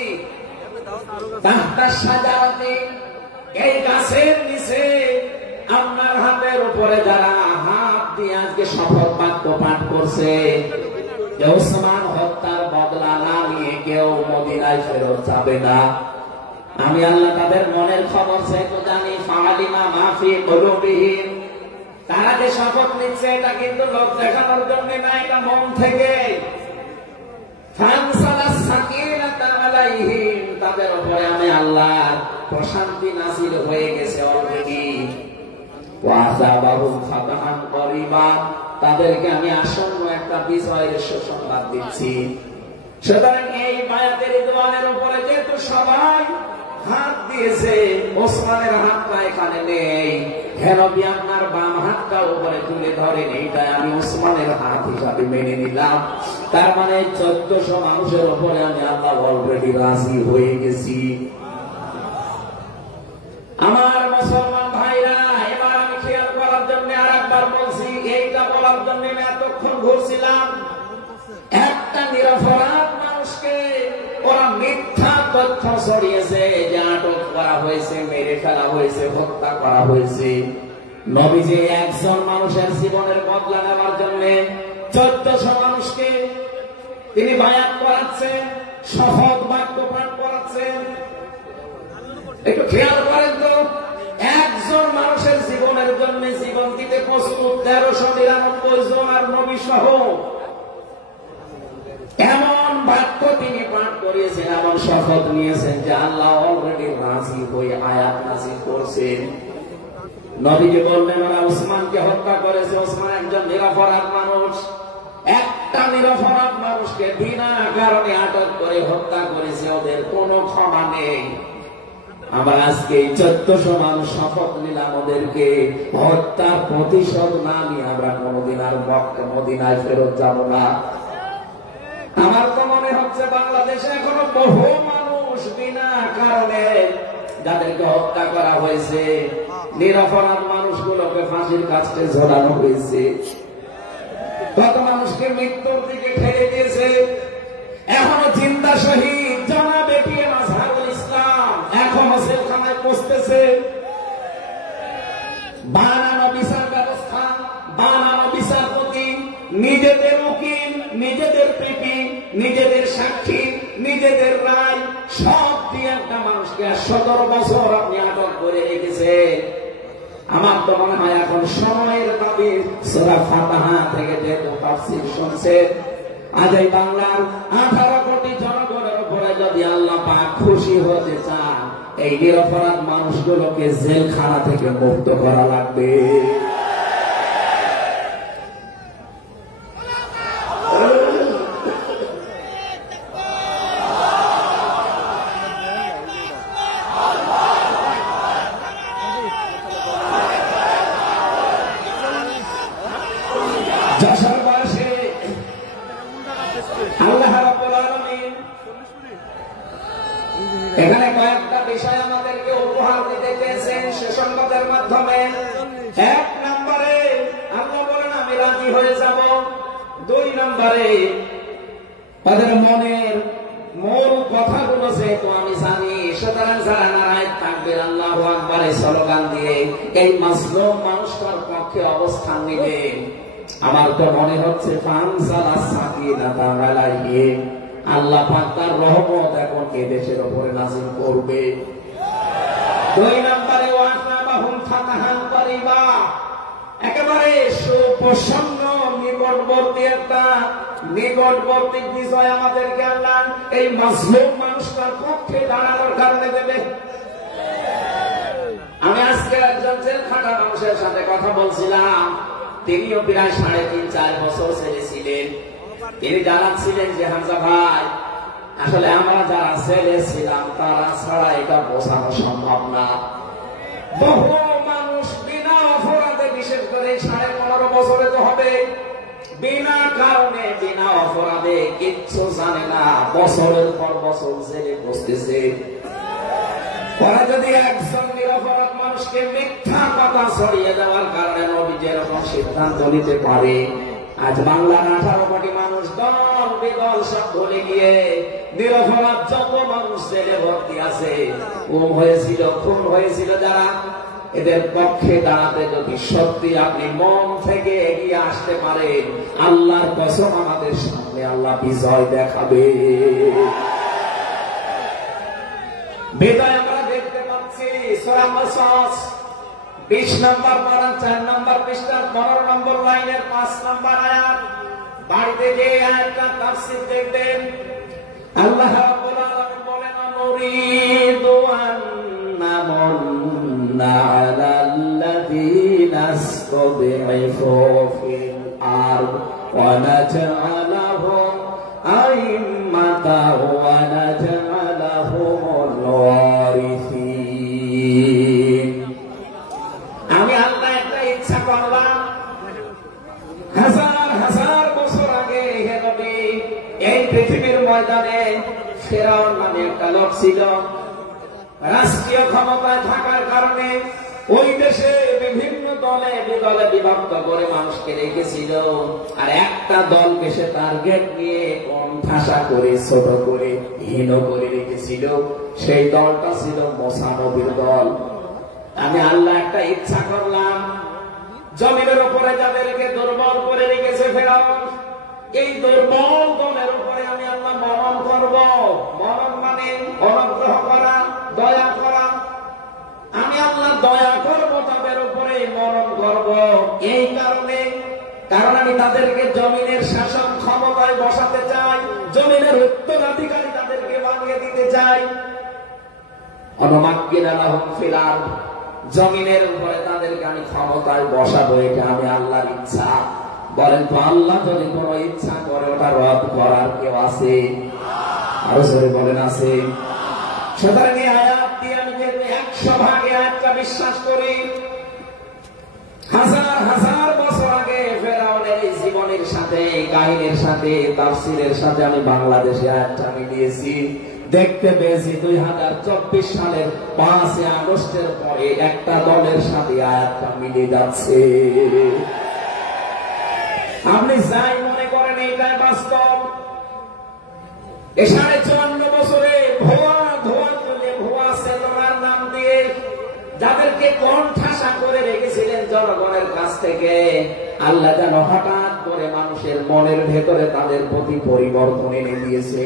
তাহতা শাজারাতি, এই গাছের নিচে আপনার হাতের উপরে যারা হাত আজকে শপথ বাক্য পাঠ করছে যে ওসমান হত্যার বদলা না নিয়ে কেউ মদিনায় ফেরত যাবে না। আমি আল্লাহ তাদের মনের খবর সেহেতু জানি। ফাআলিমা মা ফি কুলুবিহিম, তারা যে শপথ নিচ্ছে এটা কিন্তু লোক দেখানোর জন্য না, এটা মন থেকে। ফানসালাস সাকিনাতা আলাইহিম, তাদের উপরে আমি আল্লাহ প্রশান্তি নাযিল হয়ে গেছে অলরেডি। ওয়া আযাবাহুম ফাতাহান করিবা, তাদেরকে আমি আসন্ন একটা বিজয়ের সুসংবাদ দিচ্ছি। সুতরাং এই বায়াতের রিদওয়ানের উপরে যেহেতু সবাই হাত দিয়েছে, ওসমানের হাতটা এখানে নেই, হেনবি আপনার বাম হাতটা উপরে তুলে ধরেন, এইটাই আমি ওসমানের হাত হিসাবে মেনে নিলাম। তার মানে 1400 মানুষের উপরে আমি আল্লাহ অলরেডি রাজি হয়ে গেছি। আমার মুসলমান ভাইরা, এবার আমি খেয়াল করার জন্য আর একবার বলছি, এইটা বলার জন্য আমি এতক্ষণ ঘুরছিলাম। একটা নিরপরাধ মানুষকে ওরা মিথ্যা তথ্য ছড়িয়েছে যে আটক করা হয়েছে, মেরে ফেলা হয়েছে, হত্যা করা হয়েছে। নবীজি একজন মানুষের জীবনের বদলা নেওয়ার জন্য 1400 মানুষকে তিনি বায়াত করাচ্ছেন, শপথ বাক্য পাঠ করাচ্ছেন। একটু খেয়াল করেন তো, একজন মানুষের জীবনের জন্য জীবন দিতে প্রস্তুত 1399 জন, আর নবী সহ। এমন বাক্য তিনি পাঠ করিয়েছেন, এমন শপথ নিয়েছেন যে আল্লাহ অলরেডি রাজি হয়ে আয়াত নাযিল করছেন। নবীজি বললেন ওরা ওসমানকে হত্যা করেছে, ওসমান একজন নিরপরাধ মানুষ। একটা নিরপরাধ মানুষকে বিনা কারণে আটক করে হত্যা করেছে, ওদের কোনো ক্ষমা নেই। আমরা আজকে 1400 মানুষ শপথ নিলাম ওদেরকে হত্যার প্রতিশোধ না নিয়ে আমরা কোনোদিন আর মক্কা মদিনায় ফেরত যাব না। আমার তো মনে হচ্ছে বাংলাদেশে এখনো বহু মানুষ বিনা কারণে যাদেরকে হত্যা করা হয়েছে, নিরপরাধ মানুষগুলোকে ফাঁসির কাছে ঝোলানো হয়েছে, কত মানুষকে মৃত্যুর দিকে ঠেলে দিয়েছে। এখনো চিন্তা শহীদ জনাব এটিএম আজহারুল ইসলাম এখনো জেলখানায় পৌঁছতেছে। বানানো বিচার ব্যবস্থা, বানানো বিচারপতি, নিজেদের উকিল, নিজেদের পিপি, নিজেদের সাক্ষী, নিজেদের রায় সব দিয়ে একটা মানুষকে 17 বছর আপনি আটক করে রেখেছেন। আমার তো মনে হয় এখন সময়ের দাবি সূরা ফাতিহা থেকে যেহেতু তাফসীর শুনছেন, আজ এই বাংলার 18 কোটি জনগণের উপরে যদি আল্লাহ পাক খুশি হতে চান, এই নিরপরাধ মানুষগুলোকে জেলখানা থেকে মুক্ত করা লাগবে। এখানে কয়েকটা বিষয় আমাদেরকে উপহার দিতে পেয়েছেন সে সংবাদের মাধ্যমে। 1 নম্বরে আল্লাহ বলেন আমি রাজি হয়ে যাব। 2 নম্বরে তাদের মনের মূল কথাগুলো যেহেতু আমি জানি, সুতরাং যারা নারায়ে তাকবীর আল্লাহু আকবার স্লোগান দিয়ে এই মাজলুম মানুষটার পক্ষে অবস্থান নেবেন, আমার তো মনে হচ্ছে ফানসালাস সাকিনাতা আলাইহিম, আল্লাহ পাক তার রহমত এখন এই দেশের উপরে নাযিল করবে। 2 নম্বরে ওয়াসাবাহুম ফাতাহান করিবা, একেবারে সুপ্রসন্ন নিকটবর্তী একটা নিকটবর্তী বিজয় আমাদেরকে আল্লাহ এই মাজলুম মানুষটার পক্ষে দাঁড়ানোর কারণে দেবে। আমি আজকে একজন জেলখানা মানুষের সাথে কথা বলছিলাম, তিনিও প্রায় 3.5-4 বছর ছেলে ছিলেন। তিনি জানাচ্ছিলেন যে হামজা ভাই, আসলে আমরা যারা ছেলে ছিলাম তারা ছাড়া এটা বোঝানো সম্ভব না। বহু মানুষ বিনা অপরাধে, বিশেষ করে 15.5 বছরে তো হবে, বিনা কারণে বিনা অপরাধে কিচ্ছু জানে না, বছরের পর বছর জেলে বসতেছে। পরে যদি একজন নিরপরাধ মানুষকে মিথ্যা কথা ছড়িয়ে দেওয়ার কারণে নবী যেরকম সিদ্ধান্ত নিতে পারে, আজ বাংলার 18 কোটি মানুষ দল বিদল সব ভুলে গিয়ে নিরপরাধ যত মানুষ জেলে ভর্তি আছে, গুম হয়েছিল, খুন হয়েছিল যারা, এদের পক্ষে দাঁড়াতে যদি সত্যি আপনি মন থেকে এগিয়ে আসতে পারেন, আল্লাহর কসম আমাদের সামনে আল্লাহ বিজয় দেখাবে। বিজয় আমরা দেখতে পাচ্ছি সূরা মাসস 20 নম্বর পারা 4 নম্বর পৃষ্ঠার 15 নম্বর লাইনের 5 নম্বর আয়াত। বাড়িতে গিয়ে আয়াতটা তাফসীর দেখবেন। আল্লাহ রাব্বুল আলামিন বলেন, নুরিদু আন নামুন্না আলাল্লাযীনা ইসতাদঈফু ফিল আরদ ওয়া নাজআলাহুম আইম্মাতান ওয়া নাজআলাহুমুল ওয়ারিসিন। আমি আল্লাহ একটা ইচ্ছা করলাম, হাজার হাজার বছর আগে হে নবী, এই পৃথিবীর ময়দানে ফেরাউন নামে একটা লোক ছিল। রাষ্ট্রীয় ক্ষমতায় থাকার কারণে ওই দেশে বিভিন্ন দলে বিদলে বিভক্ত করে মানুষকে রেখেছিল। আর একটা দলকে সে টার্গেট নিয়ে ঠাসা করে, ছোট করে, হীন করে রেখেছিল। সেই দলটা ছিল মুসা নবীর দল। আমি আল্লাহ একটা ইচ্ছা করলাম, জমিনের উপরে যাদেরকে দুর্বল করে রেখেছে ফেরাউন, এই দুর্বল দলের উপরে আমি আল্লাহ মনন করব। মনন মানে অনুগ্রহ করা, দয়া করা। আমি আল্লাহ দয়া করব তাদের উপরে, মনন করব। এই কারণ আমি তাদেরকে জমিনের শাসন ক্ষমতায় বসাতে চাই, জমিনের উত্তরাধিকারী তাদেরকে বানিয়ে দিতে চাই। অনুমাক্কিনা লাহুম ফিল আরদ, জমিনের উপরে তাদেরকে আমি ক্ষমতায় বসাবো। এটা আমি আল্লাহর ইচ্ছা। বলেন তো, আল্লাহ যদি কোনো ইচ্ছা করে ওটা রদ করার কেউ আছে? আরো জোরে বলেন, আছে। সুতরাং এই আয়াত দিয়ে আমি যেহেতু 100% আয়াতটা বিশ্বাস করি, হাজার হাজার বছর আগে ফেরাউনের এই জীবনের সাথে, কাহিনীর সাথে, তাফসীরের সাথে আমি বাংলাদেশে আয়াতটা মিলিয়েছি। দেখতে পেয়েছি 2024 সালের 5 আগস্টের পরে একটা দলের সাথে আয়াতটা মিলে যাচ্ছে। আপনি যাই মনে করেন এইটাই বাস্তব। 54.5 বছরে ভুয়া তুলে, ভুয়া চেতনার নাম দিয়ে যাদেরকে কণ্ঠাসা করে রেখেছিলেন জনগণের কাছ থেকে, আল্লাহ যেন হঠাৎ করে মানুষের মনের ভেতরে তাদের প্রতি পরিবর্তন এনে দিয়েছে।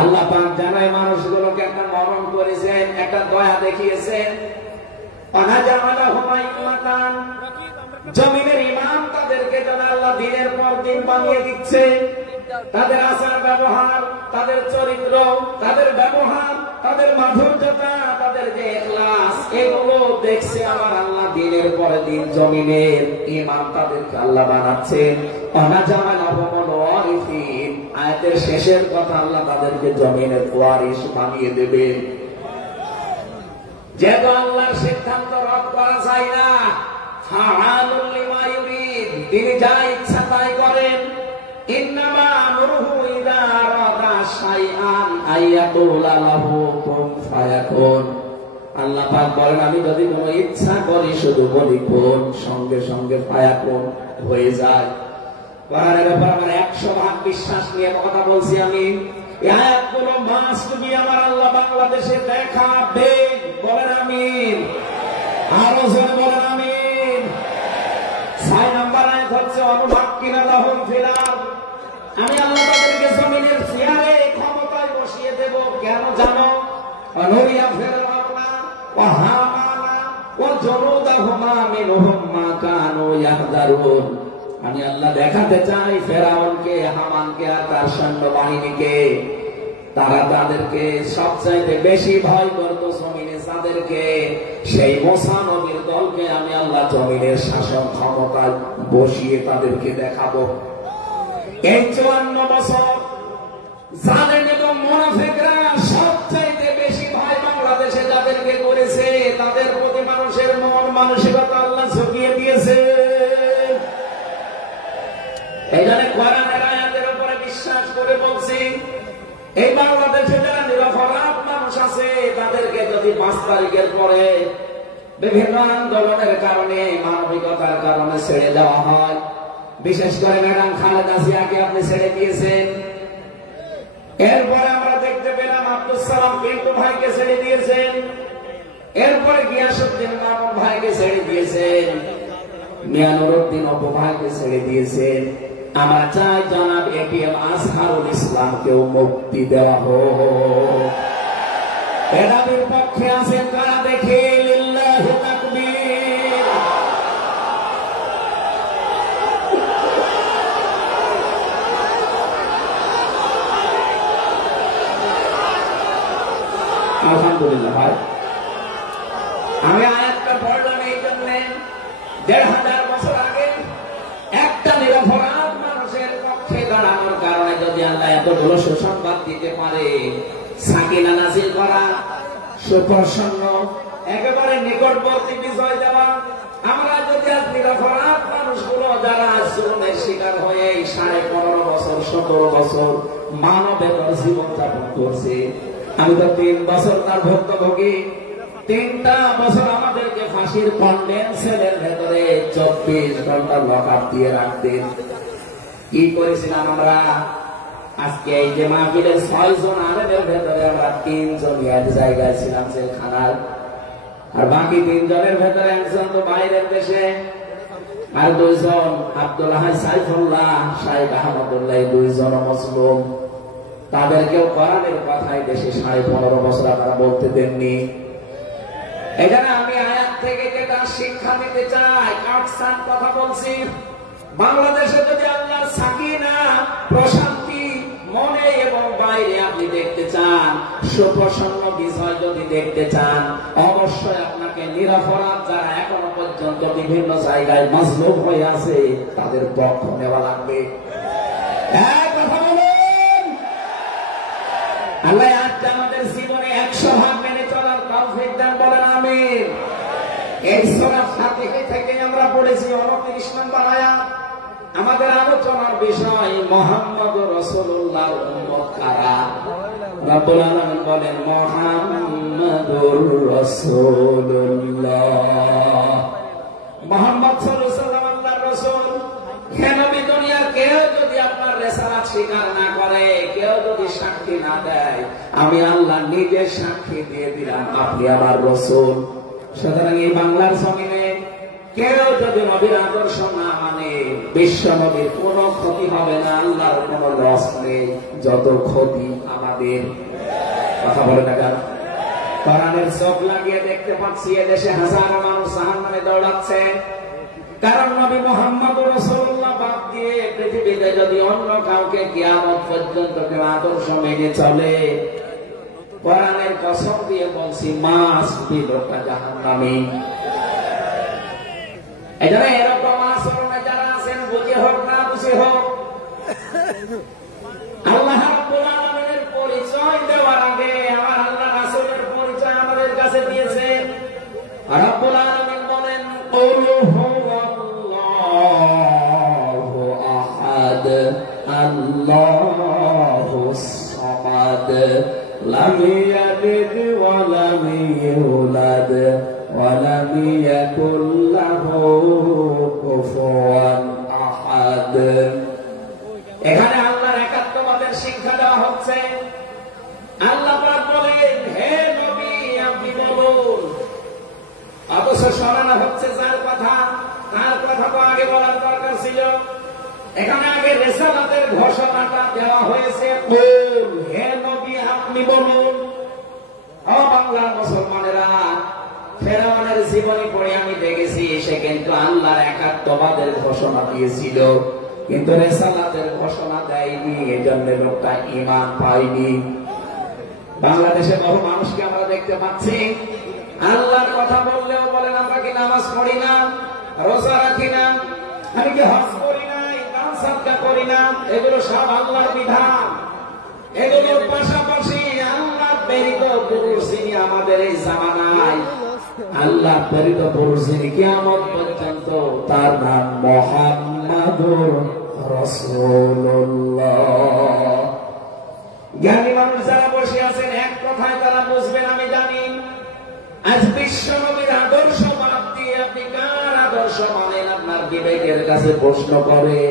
আল্লাহ পাক জানায় মানুষগুলোকে একটা মরণ করেছেন, একটা দয়া দেখিয়েছেন। জমিনের ইমাম তাদেরকে যেন আল্লাহ দিনের পর দিন বানিয়ে দিচ্ছে। তাদের আচার ব্যবহার, তাদের চরিত্র, তাদের ব্যবহার, তাদের মাধুর্যতা, তাদের যে ইখলাস, এগুলো দেখছে আমার আল্লাহ দিনের পরে দিন। জমিনের ইমাম তাদেরকে আল্লাহ বানাচ্ছেন। আয়াতের শেষের কথা, আল্লাহ তাদেরকে জমিনের ওয়ারিস বানিয়ে দেবে। যেহেতু আল্লাহর সিদ্ধান্ত রদ করা যায় না, ফাআলুল লিমা ইউরিদ, তিনি যা ইচ্ছা তাই করেন। ইন্নামা আমরুহু ইযা আরাদা শাইআন আইয়াকুলা লাহু কুন ফায়াকুন। আল্লাহ পাক বলেন, আমি যদি কোনো ইচ্ছা করি শুধু বলি কুন, সঙ্গে সঙ্গে ফায়াকুন হয়ে যায়। কোরআনের ব্যাপারে আমার 100% বিশ্বাস নিয়ে কথা বলছি আমি। এই আয়াতগুলো মাস্ট বি আমার আল্লাহ বাংলাদেশে দেখাবে। বলেন আমিন। আরো জোরে বলেন আমিন। 6 নম্বর আয়াত হচ্ছে অনুমাক্কিনা লাহুম ফিল আরদ, আমি আল্লাহ তাদেরকে জমিনের চেয়ারে ক্ষমতায় বসিয়ে দেব। কেন জানো? অনুরিয়া ফিরআউনা ওয়া হামানা ওয়া জুনুদাহুমা মিনহুম মা কানু ইয়াহদারুন। আমি আল্লাহ দেখাতে চাই ফেরাউনকে, হামানকে আর তার সৈন্যবাহিনীকে, তারা তাদেরকে সবচাইতে বেশি ভয় করত জমিনে যাদেরকে, সেই মুসা নবীর দলকে আমি আল্লাহ জমিনের শাসন ক্ষমতায় বসিয়ে তাদেরকে দেখাবো। এই 54 বছর জালেম এবং মুনাফিকরা সবচাইতে বেশি ভয় বাংলাদেশে যাদেরকে করেছে, তাদের প্রতি মানুষের মন মানসিকতা আল্লাহ ঝুঁকিয়ে দিয়েছে। এই জন্য কোরআনের আয়াতের উপরে বিশ্বাস করে বলছি, এই বাংলাদেশে যারা নিরপরাধ মানুষ আছে তাদেরকে যদি 5 তারিখের পরে বিভিন্ন আন্দোলনের কারণে, মানবিকতার কারণে ছেড়ে দেওয়া হয়, বিশেষ করে ম্যাডাম খালেদা জিয়াকে আপনি ছেড়ে দিয়েছেন। এরপরে আমরা দেখতে পেলাম আব্দুল সালাম পিন্টু ভাইকে ছেড়ে দিয়েছেন। এরপরে গিয়াসউদ্দিন মামুন ভাইকে ছেড়ে দিয়েছেন, মিয়া নুরউদ্দিন অপু ভাইকে ছেড়ে দিয়েছেন। আমরা চাই জনাব এটিএম আজহারুল ইসলামকেও মুক্তি দেওয়া হোক। এরা বিপক্ষে আছেন কারা দেখে? লিল্লাহু তাকবীর। আলহামদুলিল্লাহ ভাই, আমি আয়াতটা পড়লাম এই জন্য ১৫০০ বছর আগে একটা নিরপরাধ মানুষের পক্ষে দাঁড়ানোর কারণে যদি আল্লাহ এতগুলো সুসংবাদ দিতে পারে, সাকিনা নাজিল করা, সুপ্রসন্ন, একেবারে নিকটবর্তী বিজয় দেওয়া, আমরা যদি আজ নিরপরাধ মানুষগুলো যারা জুলুমের শিকার হয়ে ১৫.৫ বছর ১৭ বছর মানবেতর জীবনযাপন করছে, আমি তো ৩ বছর তার ভুক্তভোগী। ৩টা বছর আমাদেরকে ফাঁসির কন্ডেন্সের ভেতরে ২৪ ঘন্টা লকআপ দিয়ে রাখতেন। কি করেছিলাম আমরা? আজকে এই যে মাহফিলের ৬ জন আলেমের ভেতরে আমরা ৩ জন এক জায়গায় ছিলাম জেলখানার, আর বাকি ৩ জনের ভেতরে একজন তো বাইরের দেশে, আর ২ জন আব্দুল্লাহ সাইফুল্লাহ শাইখ আহমদুল্লাহ ২ জন মুসলিম। তাদেরকেও কোরআনের কথাই দেশে ১৫.৫ বছর আপনারা বলতে দেননি। এখানে আমি আয়াত থেকে যেটা শিক্ষা নিতে চাই, কাটসান কথা বলছি, বাংলাদেশে যদি আল্লাহ সাকিনা প্রশান্তি মনে এবং বাইরে আপনি দেখতে চান, সুপ্রসন্ন বিজয় যদি দেখতে চান, অবশ্যই আপনাকে নিরপরাধ যারা এখনো পর্যন্ত বিভিন্ন জায়গায় মাজলুম হয়ে আছে তাদের পক্ষ নেওয়া লাগবে। কথা বলুন, আল্লাহ আজ আমাদের জীবনে ১০০% মেনে চলার তৌফিক দান, বলেন আমিন। এই সূরা ফাতিহা থেকে আমরা পড়েছি ২৯ নম্বর আয়াত। আমাদের আলোচনার বিষয় মুহাম্মদুর রাসূলুল্লাহর উম্মত কারা? রব্বুল আলামিন বলেন মুহাম্মদুর রাসূলুল্লাহ। মুহাম্মদ সাল্লাল্লাহু আলাইহি ওয়াসাল্লাম আল্লাহর রাসূল। হে নবী, দুনিয়ার কেউ যদি আপনার রিসালাত স্বীকার না করে, কেউ যদি সাক্ষী না দেয়, আমি আল্লাহ নিজে সাক্ষী দিয়ে দিলাম আপনি আমার রাসূল। সুতরাং এই বাংলার জমিনে কেউ যদি নবীর আদর্শ না মানে, বিশ্ব নবীর কোনো ক্ষতি হবে না, আল্লাহর কোনো লস নেই, যত ক্ষতি আমাদের। কথা বলে না কেন? কোরআনের চোখ লাগিয়ে দেখতে পাচ্ছি এদেশে হাজারো মানুষ জাহান্নামে দৌড়াচ্ছে, কারণ নবী মুহাম্মদুর রাসূলুল্লাহ বাদ দিয়ে পৃথিবীতে যদি অন্য কাউকে কিয়ামত পর্যন্ত কেউ আদর্শ মেনে চলে, কোরআনের কসম দিয়ে বলছি মাস বিলোটা জাহান্নামী। এজন্য এরকম আচরণে যারা আছেন, বুঝে হোক না বুঝে হোক, আল্লাহ রাব্বুল আলামিনের পরিচয় দেওয়ার আগে আমার আল্লাহ রাসূলের পরিচয় আমাদের কাছে দিয়েছেন। রাব্বুল আলামিন বলেন কুল হুয়াল্লাহু আহাদ আল্লাহুস সামাদ লাম ইয়ালিদ ওয়া লাম ইউলাদ ওয়া লাম ইয়াকুল লাহু কুফুয়ান আহাদ। এখানে আল্লাহর একাত্মবাদের শিক্ষা দেওয়া হচ্ছে। আল্লাহ পাক বলেন হে নবী আপনি বলুন, অবশ্য স্মরণ হচ্ছে যার কথা, তার কথা তো আগে বলার দরকার ছিল। এখানে আগে রিসালাতের ঘোষণাটা দেওয়া হয়েছে, কুল হে নবী আপনি বলুন। ও বাংলার মুসলমানেরা, ফেরাউনের জীবনী পড়ে আমি দেখেছি সে কিন্তু আল্লাহর একাত্মবাদের ঘোষণা দিয়েছিল, কিন্তু রিসালাতের ঘোষণা দেয়নি, এজন্য লোকটা ঈমান পায়নি। বাংলাদেশে বহু মানুষকে আমরা দেখতে পাচ্ছি আল্লাহর কথা বললেও বলেন আমরা কি নামাজ পড়ি না, রোজা রাখি না, আমি কি হজ করি না, দান সাদকা করি না, এগুলো সব আল্লাহর বিধান। এগুলোর পাশাপাশি আল্লাহ প্রেরিত পুরুষ যিনি আমাদের এই জামানায়, আল্লাহ প্রেরিত পুরুষ যিনি কিয়ামত পর্যন্ত, তার নাম মুহাম্মাদুর রাসূলুল্লাহ। জ্ঞানী মানুষ যারা বসে আছেন এক কথায় তারা বুঝবেন আমি জানি। আজ বিশ্ব নবীর আদর্শ বাদ দিয়ে আপনি কার আদর্শ মানেন? আপনার বিবেকের কাছে প্রশ্ন করে,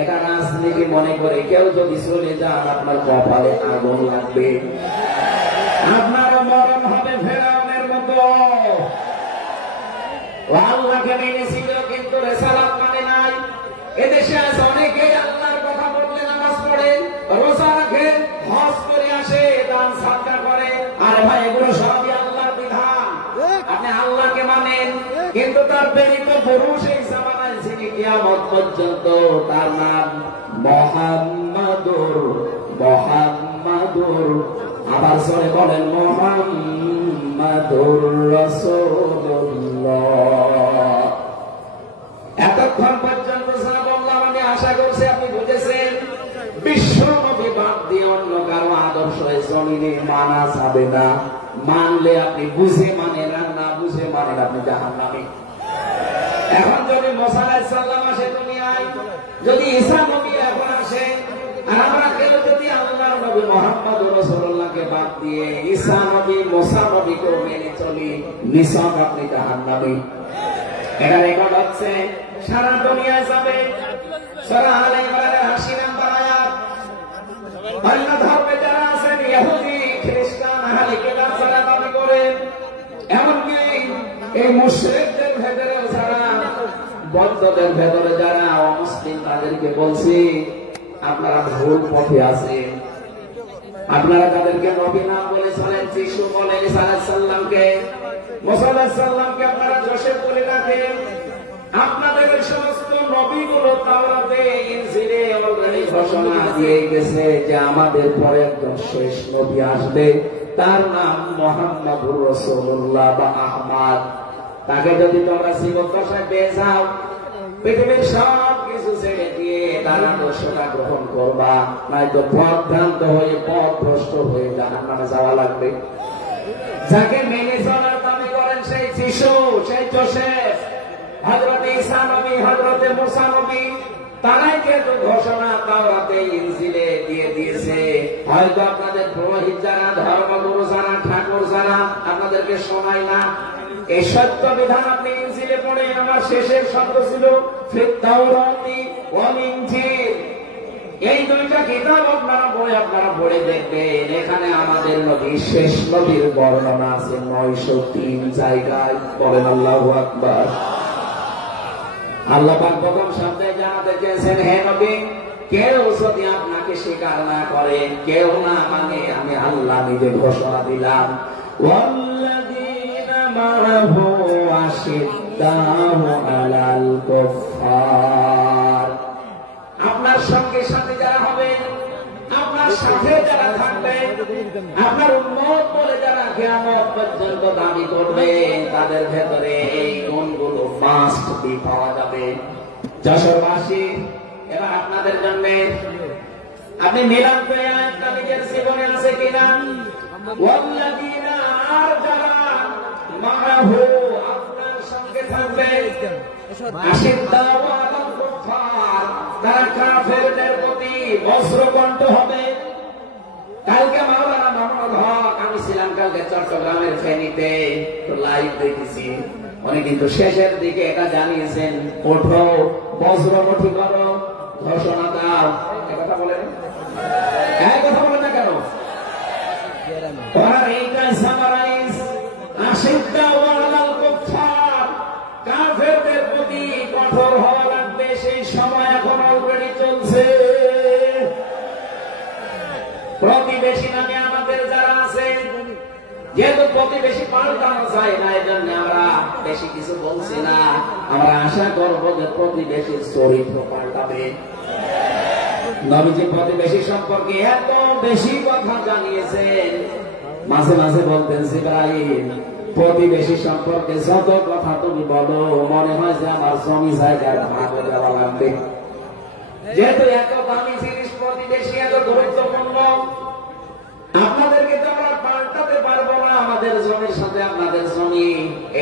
এটা রাজনীতি মনে করে কেউ যদি চলে যান আপনার কপালে আগুন লাগবে, আপনারও মরণ হবে ফেরাউনের মতো। ও আল্লাহকে মেনেছিল কিন্তু রেসালাত মানে নাই। এদেশে আছে অনেকে আল্লাহর কথা বললে নামাজ পড়ে, রোজা রাখে, হজ করে আসে, দান সাদকা করে। আরে ভাই এগুলো সবই আল্লাহর বিধান। আপনি আল্লাহকে মানেন কিন্তু তার প্রেরিত পুরুষ এই জামানায় যিনি কিয়ামত পর্যন্ত তার নাম মুহাম্মাদুর আবার সরে বলেন মুহাম্মাদুর রাসূলুল্লাহ। এতক্ষণ পর্যন্ত যা বললাম আমি আশা করছি আপনি বুঝেছেন। বিশ্ব নবী বাদ দিয়ে অন্য কারো আদর্শ জমিনে মানা যাবে না। মানলে আপনি বুঝে মানেন, আর না বুঝে মানেন আপনি জাহান্নামী। এখন যদি মুসা আলাইহিস সালাম আসে দুনিয়ায়, যদি ঈসা নবী এখন আসে, আর আমরা কেউ যদি আল্লাহর নবী মুহাম্মদ রাসূলুল্লাহকে বাদ দিয়ে ঈসা নবী মুসা নবীকে মেনে চলি, নিশ্চয় আপনি জাহান্নামী। এটা রেকর্ড হচ্ছে, সারা দুনিয়ায় যাবে। সূরা আলে ইমরানের ৮০ নম্বর আয়াত। অন্য ধর্মে যারা আছেন ইহুদি খ্রিস্টান আহলে কিতাব যারা দাবি করেন, এমনকি এই মুশরিকদের ভেতরে যারা, বৌদ্ধদের ভেতরে যারা অমুসলিম, তাদেরকে বলছি আপনারা ভুল পথে আছেন। আপনারা তাদেরকে নবী না বলে চলেন, যিশু বলেন, ঈসা আলাইহিস সালামকে, মুসা আলাইহিস সালামকে আপনারা যোসেফ বলে রাখেন। আপনাদের সমস্ত নবীগুলো তাওরাতে ইনজিলে অলরেডি ঘোষণা দিয়ে গেছে যে আমাদের পরে একজন শেষ নবী আসবে, তার নাম মুহাম্মাদুর রাসূলুল্লাহ বা আহমদ। তাকে যদি তোমরা জীবদ্দশায় পেয়ে যাও, পৃথিবীর সব কিছু ছেড়ে দিয়ে তার আদর্শটা গ্রহণ করবা, নয়তো পথভ্রান্ত হয়ে পথভ্রষ্ট হয়ে জাহান্নামে যাওয়া লাগবে। যাকে মেনে চলার দাবি করেন সেই যিশু, সেই যোসেফ, হযরত ঈসা নবী, হযরত মুসা নবী, তারাই যেহেতু ঘোষণা তাওরাতে ইনজিলে দিয়ে দিয়েছে। হয়তো আপনাদের পুরোহিত যারা, ধর্মগুরু যারা, ঠাকুর যারা আপনাদেরকে শোনায় না। এই সত্য বিধান আপনি ইনজিলে পড়ে, আমার শেষের শব্দ ছিল ফিত তাওরাতি ওয়াল ইনজিল। এই দুইটা কিতাব আপনারা পড়ে দেখবেন, এখানে আমাদের নবী, শেষ নবীর বর্ণনা আছে ৯০৩ জায়গায়। বলেন আল্লাহু আকবার। আল্লাহ পাক প্রথম শব্দে জানাতে চেয়েছেন, হে নবী, কেউ যদি আপনাকে স্বীকার না করে, কেউ না মানে, আমি আল্লাহ নিজে ঘোষণা দিলাম, ওয়াল্লাযীনা মা'আহু আশিদ্দাউ আলাল কুফফার। আপনার সঙ্গে সাথে যারা হবে, আপনার সাথে যারা থাকবে, আপনার উম্মত বলে যারা কিয়ামত পর্যন্ত দাবি করবে, তাদের ভেতরে এই গুণগুলো মাস্ট বি পাওয়া যাবে। যশোরবাসী, এবার আপনাদের জন্য আপনি মিলান পেয়ে একটা নিজের জীবনে আছে কিনা? ওয়াল্লাযীনা, আর যারা মা'আহু, আপনার সঙ্গে থাকবে, আশিদ্দাউ আলাল কুফফার, তারা কাফেরদের প্রতি বজ্রকণ্ঠ হবে। কালকে মাওলানা মোহাম্মদ হক, আমি ছিলাম কালকে চট্টগ্রামের ফেনীতে, তো লাইভ দেখেছি। উনি কিন্তু শেষের দিকে এটা জানিয়েছেন, ওঠো, বজ্রমুঠি করো, ঘোষণা দাও। কথা বলেন, কথা বলেন না কেন? ওনার এইটা সামারাইজ, আশিদ্দাউ আলাল কুফফার, কাফেরদের প্রতি কঠোর হওয়া লাগবে। সেই সময় এখন অলরেডি চলছে। প্রতিবেশী নামে আমাদের যারা আছে, যেহেতু প্রতিবেশী পাল্টানো যায় না, এই জন্য আমরা বেশি কিছু বলছি না। আমরা আশা করবো যে প্রতিবেশীর চরিত্র পাল্টাবে। নবীজি প্রতিবেশী সম্পর্কে এত বেশি কথা জানিয়েছেন, মাঝে মাঝে বলতেন, জিবরাইল, প্রতিবেশী সম্পর্কে যত কথা তুমি বলো, মনে হয় যে আমার জমি জায়গার ভাগ দেওয়া লাগবে। যেহেতু এত দামি জিনিস প্রতিবেশী, এত গুরুত্বপূর্ণ, আপনাদেরকে তো আমরা পাল্টাতে পারবো না। আমাদের জমির সাথে আপনাদের জমি,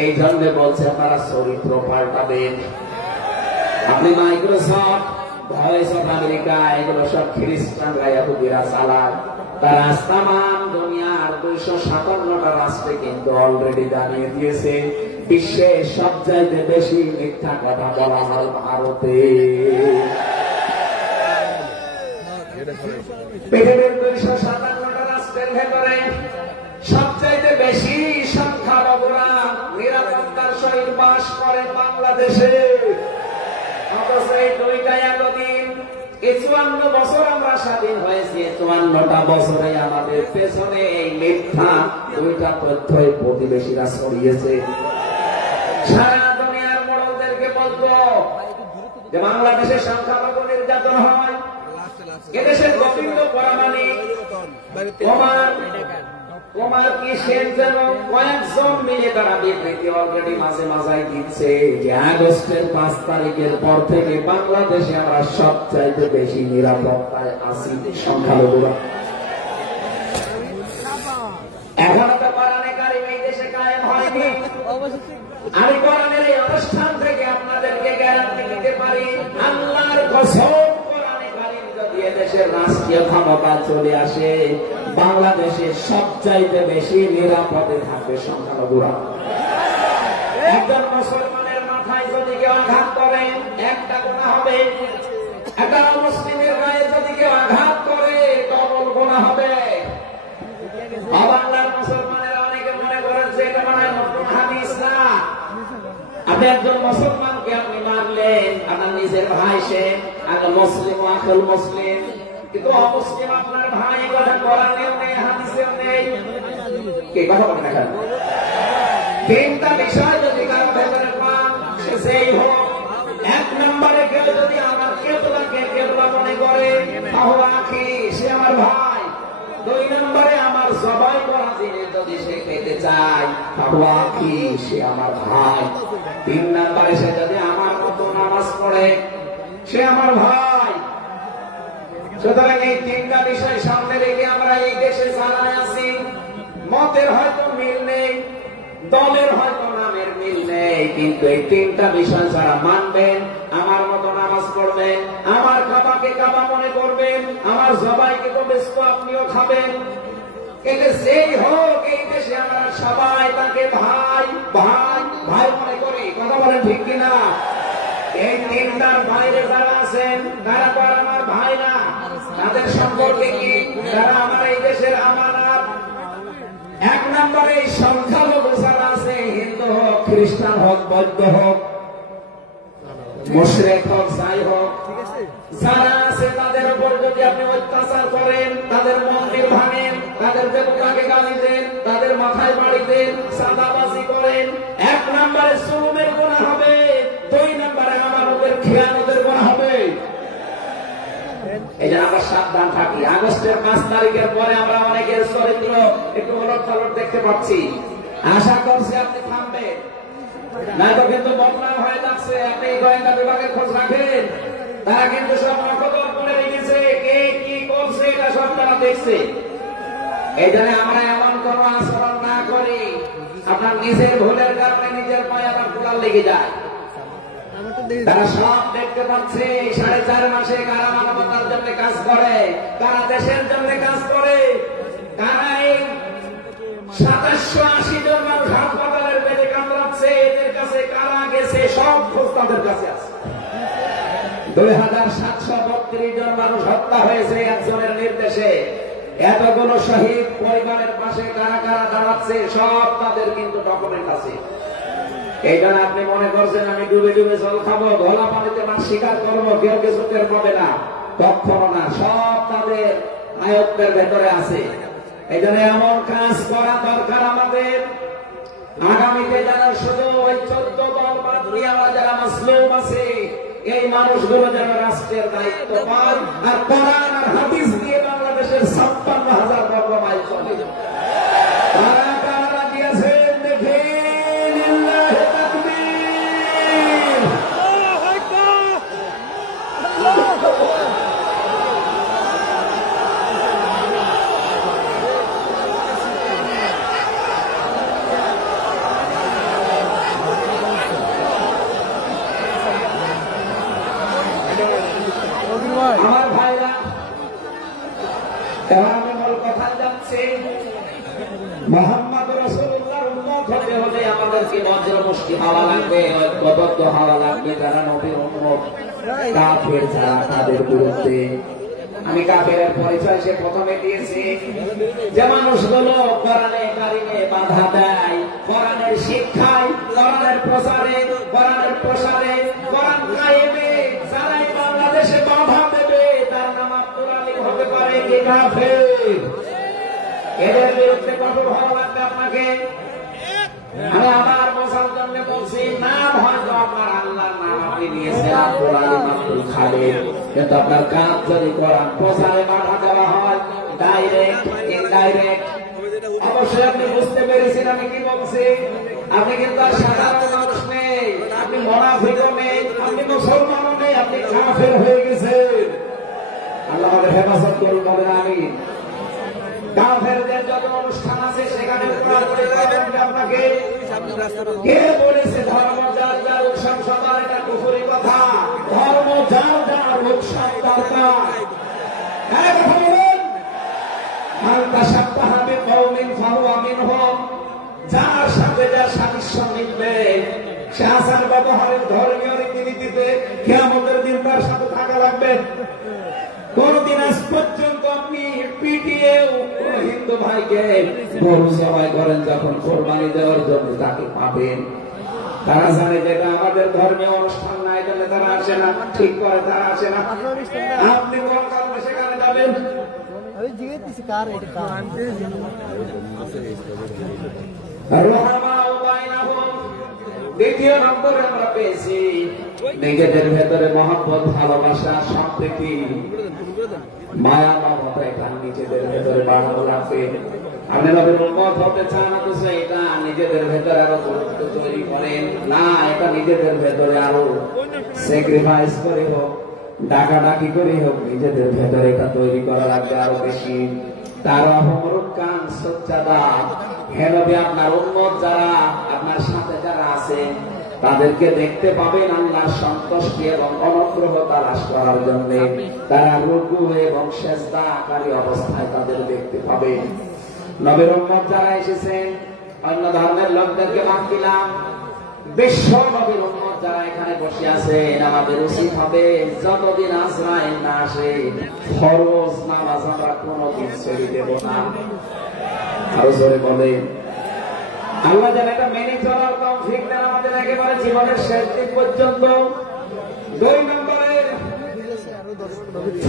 এই জন্য বলছে আপনারা চরিত্র পাল্টাবেন। আপনি মাইক্রোসফট, ভয়েস অফ আমেরিকা, এগুলো সব খ্রিস্টানরা, ইহুদিরা চালায়। তারা তামাম দুনিয়ার ২৫৭টা রাষ্ট্রে কিন্তু অলরেডি জানিয়ে দিয়েছে, বিশ্বে সবচাইতে বেশি মিথ্যা কথা বলা হয় ভারতে। পৃথিবীর ২৫৭টা রাষ্ট্রের ভেতরে সবচাইতে বেশি সংখ্যালঘুরা নিরাপত্তার সহিত বাস করে বছর আমরা স্বাধীন হয়েছি, 54টা বছরে আমাদের পেছনে এই মিথ্যা দুইটা তথ্যই প্রতিবেশীরা ছড়িয়েছে। সারা দুনিয়ার মোড়লদেরকে বলবো যে বাংলাদেশে সংখ্যালঘু নির্যাতন হয়, এদেশের গোবিন্দ পরামানিক তোমার কি সেন যেন কয়েকজন মিলে তারা বিবৃতি অলরেডি মাঝে মাঝাই দিচ্ছে যে আগস্টের 5 তারিখের পর থেকে বাংলাদেশে আমরা সবচাইতে বেশি নিরাপত্তায় আছি সংখ্যালঘুরা। এখনো তো কোরআনে কারিম এই দেশে কায়েম হয়নি। আমি কোরআনের এই অনুষ্ঠান থেকে আপনাদেরকে গ্যারান্টি দিতে পারি, আল্লাহর কসম, কোরআনে কারিম যদি এদেশের রাষ্ট্রীয় ক্ষমতা চলে আসে, বাংলাদেশে সবচাইতে বেশি নিরাপদে থাকবে সংখ্যালঘুরা। একজন মুসলমানের মাথায় যদি কেউ আঘাত করে একটা গুনাহ হবে, একটা মুসলিমের গায়ে যদি কেউ আঘাত করে ডবল গুনাহ হবে। বাংলার মুসলমানেরা অনেকে মনে করেন যে এটা মানে নতুন হাদিস না। আপনি একজন মুসলমানকে আপনি মারলেন, আপনার নিজের ভাই, সে মুসলিম আখল মুসলিম, কিন্তু অমুসলিম আপনার ভাই, কথা কোরআনেও নেই হাদিসেও নেই। কে কথা বলে না? তিনটা বিষয় যদি কারো ভেতরে পান, সে সেই হোক। এক নম্বরে কেউ যদি আমার কেবলাকে কেবলা মনে করে, তাহলে আখি, সে আমার ভাই। 2 নম্বরে আমার জবাই করা জিনিস যদি সে খেতে চায়, তাহলে আখি, সে আমার ভাই। 3 নম্বরে সে যদি আমার মতো নামাজ পড়ে, সে আমার ভাই। সুতরাং এই 3টা বিষয় সামনে রেখে আমরা এই দেশে যারা আছি, মতের হয়তো মিল নেই, দলের হয়তো নামের মিল নেই, কিন্তু এই 3টা বিষয় যারা মানবেন, আমার মতো নামাজ পড়বেন, আমার কাবাকে কাবা মনে করবেন, আমার জবাইকে তো বেস্ত আপনিও খাবেন, এতে যেই হোক এই দেশে আমরা সবাই তাকে ভাই ভাই ভাই মনে করি। কথা বলেন ঠিক কিনা? এই 3টার বাইরে যারা আছেন তারা তো আর আমার ভাই না। তাদের সম্পর্কে কি? তারা আমার এই দেশের আমানত। 1 নম্বরে সংখ্যালঘু যারা আছে, হিন্দু হোক, খ্রিস্টান হোক, বৌদ্ধ হোক, মুশরিক হোক, যাই হোক, যারা আছে তাদের উপর যদি আপনি অত্যাচার করেন, তাদের মন্দির ভাঙেন, তাদের দেবতাকে গালি দেন, তাদের মাথায় বাড়ি দেন, চাঁদাবাজি করেন, 1 নম্বরে জুলুমের গুনাহ হবে, 2 নম্বরে আমানতের খেয়ানতের গুনাহ হবে। এই যে আমরা সাবধান থাকি। আগস্টের 5 তারিখের পরে আমরা অনেকের চরিত্র একটু ওলটপালট দেখতে পাচ্ছি। আশা করছি আপনি থামবেন, নয়তো কিন্তু বদনাম হয়ে যাচ্ছে। আপনি গোয়েন্দা বিভাগের খোঁজ রাখেন, তারা কিন্তু সব নকদর করে রেখেছে, কে কি করছে এটা সব তারা দেখছে। এই জন্য আমরা এমন কোন আচরণ না করি আপনার নিজের ভুলের কারণে নিজের পায়ে আবার কুলার লেগে যায়। তারা সব দেখতে পাচ্ছে। 4.5 মাসে কারা মানবতার জন্য কাজ করে, কারা দেশের জন্য কাজ করে, কারা এই 2780 জন মানুষ হাসপাতালের বেডে কামড়াচ্ছে, এদের কাছে কারা গেছে সব খোঁজ তাদের কাছে আছে। 2732 জন মানুষ হত্যা হয়েছে একজনের নির্দেশে। এতগুলো শহীদ পরিবারের পাশে কারা কারা দাঁড়াচ্ছে সব তাদের কিন্তু ডকুমেন্ট আছে। এই জন্য আপনি মনে করছেন আমি ডুবে ডুবে জল খাবো, ঘোলা পানিতে মাছ শিকার করবো, কেউ কিছু টের পাবে না, কখনো না। সব তাদের আয়ত্তের ভেতরে আছে। এই জন্য এমন কাজ করা দরকার আমাদের। আগামীতে যারা শুধু ওই 14 দল বাদ দিয়ে আমরা যারা মাসলুম আছে, এই মানুষগুলো যেন রাষ্ট্রের দায়িত্ব পায়, আর কোরআন আর হাদিস দিয়ে বাংলাদেশের 56,000 বর্গ মাইল চলে। তারা কারা দিয়েছেন দেখেন। আমার ভাইরা, এবার আমি মূল কথা যাচ্ছি। মুহাম্মদ রাসূলুল্লাহর উম্মত হতে হলে আমাদেরকে বজ্রমুষ্টি হওয়া লাগবে, ঐক্যবদ্ধ হওয়া লাগবে। যারা নবীর উম্মত, কাফের যারা, তাদের বিরুদ্ধে। আমি কাফেরের পরিচয় সে প্রথমে দিয়েছি, যে মানুষগুলো কোরআনে কারিমে বাধা দেয়, কোরআনের শিক্ষায়, কোরআনের প্রচারে, কোরআনের প্রসারে, কোরআন কায়েমে যারাই বাংলাদেশে বাধা দেবে, তার কাফের, এদের বিরুদ্ধে কঠোর হওয়া লাগবে আপনাকে। আমি আমার বসার জন্য বলছি, নাম হয়তো আপনার আল্লাহর নাম আপনি নিয়েছেন আব্দুল আলিম, আব্দুল খালিদ, কিন্তু আপনার কাজ যদি কোরআন প্রচারে বাধা দেওয়া হয়, ডাইরেক্ট ইনডাইরেক্ট, অবশ্যই আপনি বুঝতে পেরেছেন আমি কি বলছি। আপনি কিন্তু আর সাধারণ মানুষ নেই, আপনি মুনাফিকও নেই, আপনি মুসলমানও নেই, আপনি কাফের হয়ে গেছেন। আল্লাহ আমাদের হেফাজত করুন, বলেন আমিন। কাফেরদের যত অনুষ্ঠান আছে সেখানে আপনাকে কে বলেছে ধর্ম যার যার উৎসব সবার, এটা কুফরি কথা। ধর্ম যার যার উৎসব দরকার। যার সাথে যার সাদৃশ্য মিলবে সে আচার ব্যবহারের ধর্মীয় রীতিনীতিতে কিয়ামতের দিন তার সাথে থাকা লাগবে। কোনদিন আজ পর্যন্ত আপনি পিটিয়েও কোন হিন্দু ভাইকে গরু জবাই করেন, যখন কোরবানি দেওয়ার জন্য তাকে পাবেন, তারা জানে যেটা আমাদের ধর্মীয় অনুষ্ঠান না, এটা তারা আসে না, ঠিক করে তারা আসে না। আপনি কোন কারণে সেখানে যাবেন? দ্বিতীয় নম্বরে আমরা পেয়েছি নিজেদের ভেতরে মহব্বত, ভালোবাসা, সম্প্রীতি, মায়া মমতা, এটা নিজেদের ভেতরে বাড়ানো লাগবে। আপনি নবীর উম্মত হতে চান, অথচ এটা নিজেদের ভেতরে আরো গুরুত্ব তৈরি করেন না, এটা নিজেদের ভেতরে আরো স্যাক্রিফাইস করে হোক, ডাকাডাকি করে হোক, নিজেদের ভেতরে এটা তৈরি করা লাগবে আরো বেশি। তার অহমরুকান সচ্চাদা, হে নবী আপনার উম্মত যারা আপনার সাথে যারা আছে তাদেরকে দেখতে পাবেন আল্লাহর সন্তুষ্টি এবং অনুগ্রহ তালাশ করার জন্য। তারা রুকু এবং সিজদাকারী অবস্থায় তাদের দেখতে পাবেন। নবীর উম্মত যারা এসেছেন, অন্য ধর্মের লোকদেরকে বাদ দিলাম, বিশ্ব নবীর উম্মত যারা এখানে বসে আছেন, আমাদের উচিত হবে যতদিন আজরাইল না আসে ফরজ নামাজ আমরা কোনদিন ছেড়ে দেব না। আরো জোরে বলেন, আল্লাহ যেন এটা মেনে চলার তৌফিক দেন আমাদের একেবারে জীবনের শেষ দিন পর্যন্ত। 2 নম্বরে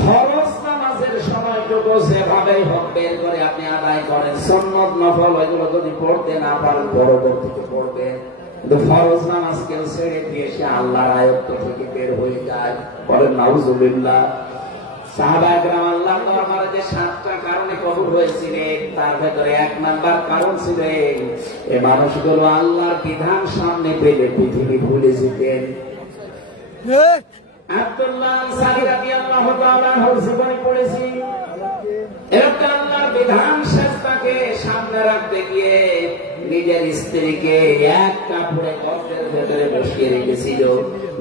ফরজ নামাজের সময়টুকু যেভাবেই হোক বের করে আপনি আদায় করেন। সুন্নত নফল এগুলো যদি পড়তে না পারেন পরবর্তীতে পড়বেন, কিন্তু ফরজ নামাজ কেউ ছেড়ে দিয়ে সে আল্লাহর আয়ত্ত থেকে বের হয়ে যায়। বলেন নাউজুবিল্লাহ। সাহাবায়ে কেরাম আল্লাহর দরবারে যে 7টা কারণে কবুল হয়েছিলেন, তার ভেতরে 1 নাম্বার কারণ ছিল এই মানুষগুলো আল্লাহর বিধান সামনে পেলে পৃথিবী ভুলে যেতেন। আব্দুল্লাহ আনসারী রাদিয়াল্লাহু তাআলা আনহুর জীবনে পড়েছি, একটা আল্লাহর বিধান শাস্তাকে সামনে রাখতে গিয়ে নিজের স্ত্রীকে এক কাপড়ে গর্তের ভেতরে বসিয়ে রেখেছিল,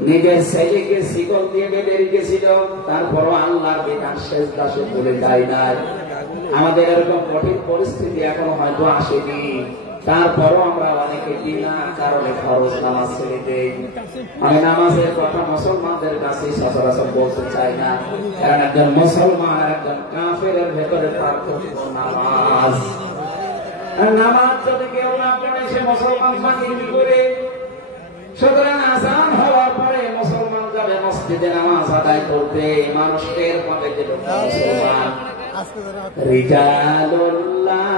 নিজের ছেলেকে শিকল দিয়ে বেঁধে রেখেছিল, তারপরও আল্লাহর বিধান শাস্তা সে ভুলে যায় নাই। আমাদের এরকম কঠিন পরিস্থিতি এখনো হয়তো আসেনি, তারপরও আমরা অনেকে বিনা কারণে ফরজ নামাজ ছেড়ে দেই। আমি নামাজের কথা মুসলমানদের কাছে সচরাচর বলতে চাই না, কারণ একজন মুসলমান আর একজন কাফেরের ভেতরে পার্থক্য নামাজ। নামাজ যদি কেউ না পড়ে সে মুসলমান ফাঁকি করে। সুতরাং আযান হওয়ার পরে মুসলমান যাবে মসজিদে নামাজ আদায় করতে, মানুষ টের পাবে যে মুসলমান। রিজালুল্লাহ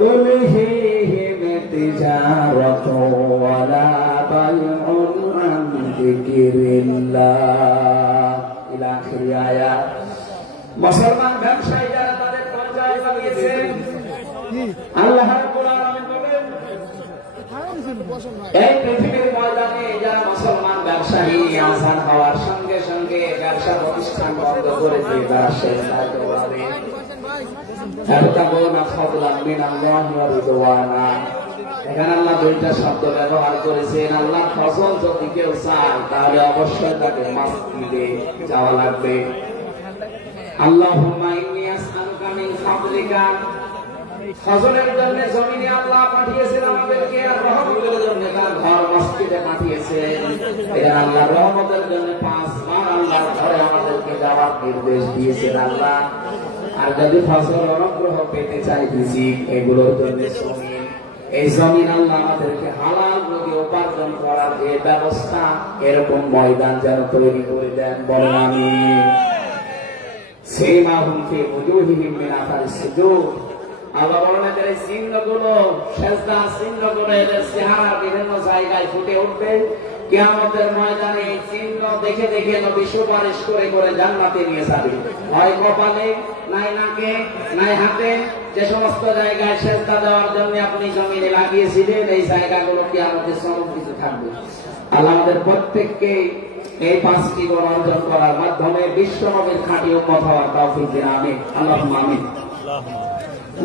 তুলহিহিম তিজারাতু ওয়ালা বাইউন আন যিকরিল্লাহ ইলা আখির আয়াত। মুসলমান ব্যবসায়ী যারা তাদের পর্যায়ে বানিয়েছেন, আল্লাহ রাব্বুল আলামিন বলেন এই পৃথিবীর ময়দানে যারা মুসলমান ব্যবসায়ী আযান হওয়ার সঙ্গে সঙ্গে ব্যবসা প্রতিষ্ঠান বন্ধ করে দিয়ে তারা সেজদায় দৌড়াবে। এখানে আল্লাহ 2টা শব্দ ব্যবহার করেছেন। আল্লাহ ফজল যদি কেউ চায় তাহলে অবশ্যই তাকে মসজিদে যাওয়া লাগবে। আল্লাহুম্মা ইন্নী আসআলুকা মিন ফাদলিকা, ফজলের জন্য জমিনে আল্লাহ পাঠিয়েছেন আমাদেরকে, আর রহমতের জন্য তার ঘর মসজিদে পাঠিয়েছেন। এখানে আল্লাহ রহমতের জন্য 5 বার আল্লাহর ঘরে আমাদেরকে যাওয়ার নির্দেশ দিয়েছেন আল্লাহ। আর যদি ফজল অনুগ্রহ পেতে চাই রিজিক, এগুলোর জন্য জমিন, এই জমিন আল্লাহ আমাদেরকে হালাল রুজি উপার্জন করার যে ব্যবস্থা, এরকম ময়দান যেন তৈরি করে দেন। বলেন আমিন। সীমাহুম ফি উজুহিহিম মিন আথারিস সুজুদ। আল্লাহ বলেন এদের চিহ্নগুলো, সেজদা চিহ্নগুলো এদের চেহারার বিভিন্ন জায়গায় ফুটে উঠবে। কিয়ামতের ময়দানে এই চিহ্ন দেখে দেখে নবী সুপারিশ করে করে জান্নাতে নিয়ে যাবে। হয় কপালে, নাই নাকে, নাই হাতে, যে সমস্ত জায়গায় সেজদা দেওয়ার জন্য আপনি জমিনে লাগিয়েছিলেন এই জায়গাগুলো কিয়ামতে সংরক্ষিত থাকবে। আল্লাহ আমাদের প্রত্যেককে এই 5টি গুণ অর্জন করার মাধ্যমে বিশ্ব নবীর খাঁটি উম্মত হওয়ার তৌফিক দিন। আমিন, আল্লাহুম্মা আমিন।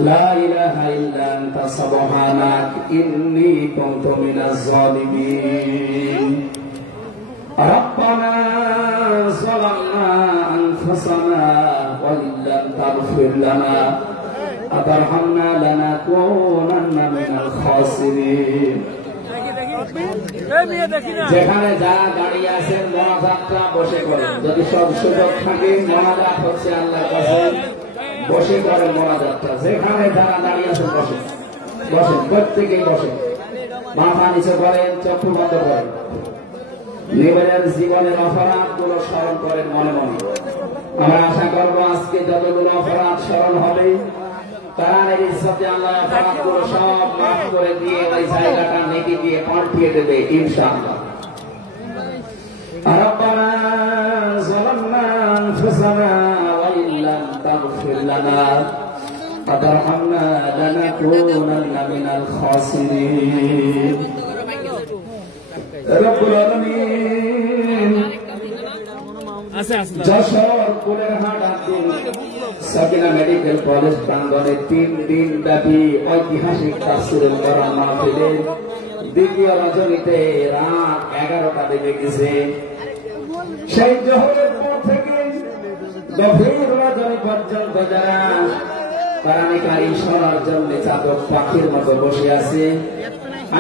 লা ইলাহা ইল্লা আনতা সুবহানাক ইন্নী কুনতু মিনাজ জালিমিন। রব্বানা যালামনা আনফুসানা ওয়া ইল্লাম তাগফির লানা ওয়া তারহামনা লানাকুনান্না মিনাল খাসিরিন। যেখানে যারা দাঁড়িয়ে আছেন মোনাজাতটা বসে করেন, যদি সব সুযোগ থাকে মোনাজাত হচ্ছে আল্লাহর কাছে, বসে করেন মোনাজাতটা। যেখানে যারা দাঁড়িয়ে আছেন বসেন, বসেন, প্রত্যেকেই বসেন, মাথা নিচে করেন, চক্ষু বন্ধ করেন, নিজের জীবনের অপরাধ গুলো স্মরণ করেন মনে মনে। আমরা আশা করবো আজকে যতগুলো অপরাধ স্মরণ হবে তার ইজ্জতে আল্লাহ অপরাধ গুলো সব মাফ করে দিয়ে ওই জায়গাটা নেকি দিয়ে পাল্টিয়ে দেবে ইনশাআল্লাহ। রব্বানা যালামনা আনফুসানা ওয়া ইল্লাম তাগফির লানা ওয়া তারহামনা লানাকুনান্না মিনাল খাসিরিন। রব্বুল আলামিন যশোর কোলেরহাট আব্দুল সাকিনা মেডিকেল কলেজ প্রাঙ্গণে 3 দিন ব্যাপী ঐতিহাসিক তাফসীরুল কোরআন মাহফিলের দ্বিতীয় রজনীতে রাত 11টা বেজে গেছে। সেই জোহরের পর থেকে গভীর রজনী পর্যন্ত যারা কোরআনে কারীম শোনার জন্য চাতক পাখির মতো বসে আছে,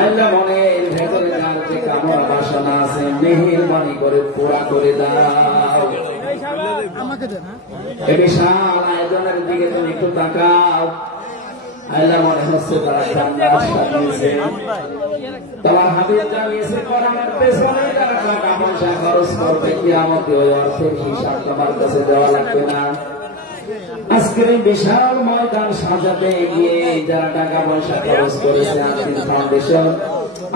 আল্লাহ মনের ভেতরে যার যে কামনা বাসনা আছে মেহেরবানি করে পুরা করে দাও। এই বিশাল আয়োজনের দিকে তুমি একটু তাকাও। আল্লাহ মনে হচ্ছে তারা জান্নাত সাজিয়েছে, তোমার হাবিব জানিয়েছে কোরআনের পেছনে যারা টাকা পয়সা খরচ করবে কিয়ামতে ওই অর্থের হিসাব তোমার কাছে দেওয়া লাগবে না। আজকের এই বিশাল ময়দান সাজাতে গিয়ে যারা টাকা পয়সা খরচ করেছে আকিস ফাউন্ডেশন,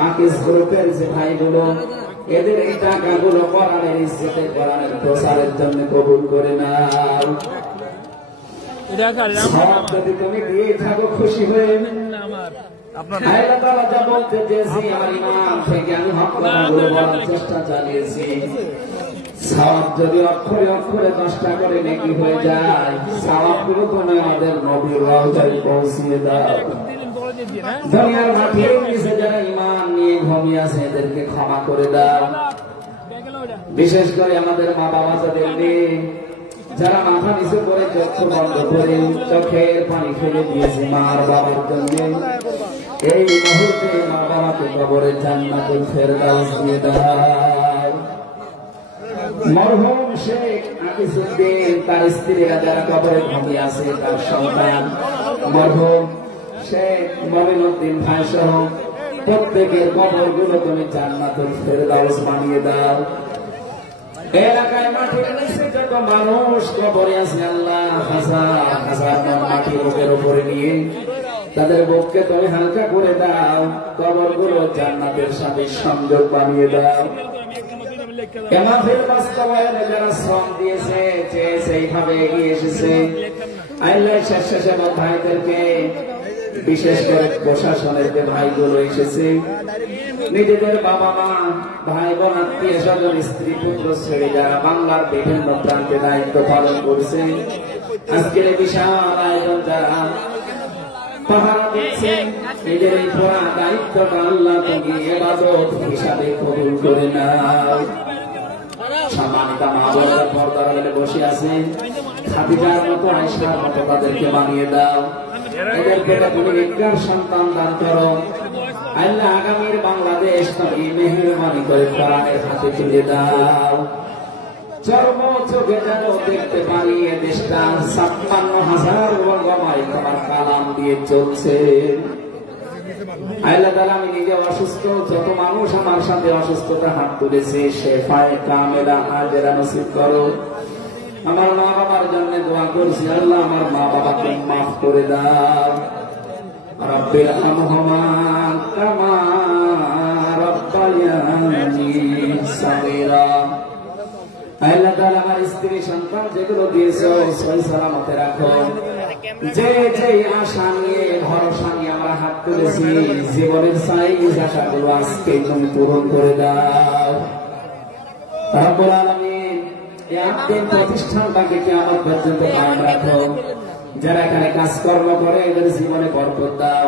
আকিস গ্রুপের যে ভাইগুলো, এদের এই টাকাগুলো কোরআনের ইজ্জতে কোরআনের প্রচারের জন্য কবুল করে নাও। সব যদি তুমি দিয়ে থাকো খুশি হয়ে আল্লাহ তাআলা যা বলতে চেয়েছি আমার ইমান থেকে আমি হক কথাগুলো বলার চেষ্টা চালিয়েছি। সওয়াব যদি অক্ষরে অক্ষরে 10টা করে নেকি হয়ে যায়, সওয়াবগুলো তুমি আমাদের নবীর রওজায় পৌঁছিয়ে দাও। দুনিয়ার মাটির নিচে যারা ঈমান নিয়ে ঘুমিয়ে আছে এদেরকে ক্ষমা করে দাও। বিশেষ করে আমাদের মা বাবা যাদের নেই, যারা মাথা নিচে করে চক্ষু বন্ধ করে চোখের পানি ফেলে দিয়েছে মার বাবার জন্য, এই মুহূর্তে মা বাবাকে কবরে জান্নাতুল ফেরদাউস দিয়ে দাও। মরহুম শেখ আকিসউদ্দিন তার স্ত্রীরা যারা কবরে ঘুমিয়ে আছে, তার সন্তান মরহুম শেখ মমিনুদ্দিন ভাই সহ প্রত্যেকের কবরগুলো তুমি জান্নাতুল ফেরদাউস বানিয়ে দাও। এলাকায় মাটির নিচে যত মানুষ কবরে আছে আল্লাহ হাজার হাজার মাটি বুকের উপরে নিয়ে তাদের বুককে তুমি হালকা করে দাও, কবরগুলো জান্নাতের সাথে সংযোগ বানিয়ে দাও। বাস্তবায়নে যারা শ্রম দিয়েছে সেইভাবে এগিয়ে এসেছে আল্লাহ স্বেচ্ছাসেবক ভাইদেরকে, বিশেষ করে প্রশাসনের যে ভাইগুলো এসেছে নিজেদের বাবা মা ভাই বোন আত্মীয় স্বজন স্ত্রী পুত্র ছেড়ে যারা বাংলার বিভিন্ন প্রান্তে দায়িত্ব পালন করছে, আজকের বিশাল আয়োজন যারা পাহারা দিচ্ছে, এদের এই পুরা দায়িত্বটা আল্লাহ তুমি ইবাদত হিসাবে কবুল করে নাও। সম্মানিত মা বোনেরা পর্দার আড়ালে বসে আছে, খাদিজার মতো আয়েশার মতো তাদেরকে বানিয়ে দাও। এদেরকে তুমি নেককার সন্তান দান করো আল্লাহ। আগামীর বাংলাদেশ তুমি মেহেরবানি করে কোরআনের হাতে তুলে দাও। চর্ম চোখে যেন দেখতে পারি এ দেশটা ৫৬,০০০ বর্গমাইল তোমার কালাম দিয়ে চলছে। আল্লাহ তাআলা আমি নিজে অসুস্থ, যত মানুষ আমার সাথে অসুস্থতা হাত তুলেছে শেফায়ে কামেলা আজরা নসিব করো। আমার মা বাবার জন্য দোয়া করছি, আল্লাহ আমার মা বাবাকে মাফ করে দাও। রব্বির হামহুমা কামা রাব্বায়ানি সাগীরা। আল্লাহ তাআলা আমার স্ত্রী সন্তান যেগুলো দিয়েছো সহি সালামতে রাখো। যে যে আশা নিয়ে ভরসা নিয়ে আমরা হাত তুলেছি, জীবনের সাইজ আশাগুলো আজকে তুমি পূরণ করে দাও রব্বুল আলামিন। এই আত্মিক প্রতিষ্ঠানটাকে কিয়ামত পর্যন্ত কায়েম রাখো। যারা এখানে কাজকর্ম করে এদের জীবনে বরকত দাও।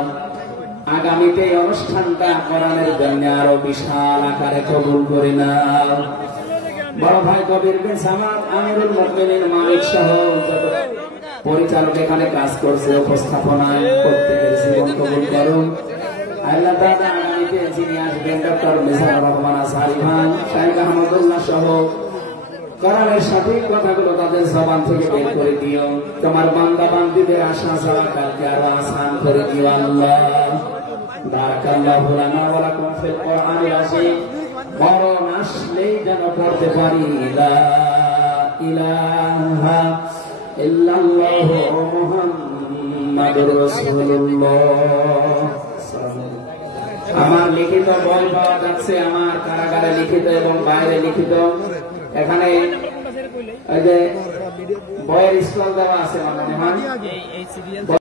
আগামীতে এই অনুষ্ঠানটা কোরআনের জন্য আরো বিশাল আকারে কবুল করে নাও। বড় ভাই কবির বিন সামাদ, আমিরুল মুমিনিন মালিক সহ যত পরিচালক এখানে কাজ করছে উপস্থাপনায়, প্রত্যেকের জীবন কবুল করুন আল্লাহ তাআলা। আগামীতে যিনি আসবেন ডক্টর মিজানুর রহমান আজহারী ভাই, শাইখ আহমদুল্লাহ সহ কোরআনের সঠিক কথাগুলো তাদের জবান থেকে বের করে দিও। তোমার বান্দা বান্দীদের আশা ছাড়া কালকে আরো আসান করে দিও আল্লাহ। বারাকাল্লাহু লানা ওয়া লাকুম ফিল কোরআনিল আযীম। মরণ আসলেই যেন পড়তে পারি লা ইলাহা ইল্লাল্লাহু মুহাম্মাদুর রাসূলুল্লাহ। আমার লিখিত বই পাওয়া যাচ্ছে, আমার কারাগারে লিখিত এবং বাইরে লিখিত। এখানে বইয়ের স্টল দেওয়া আছে।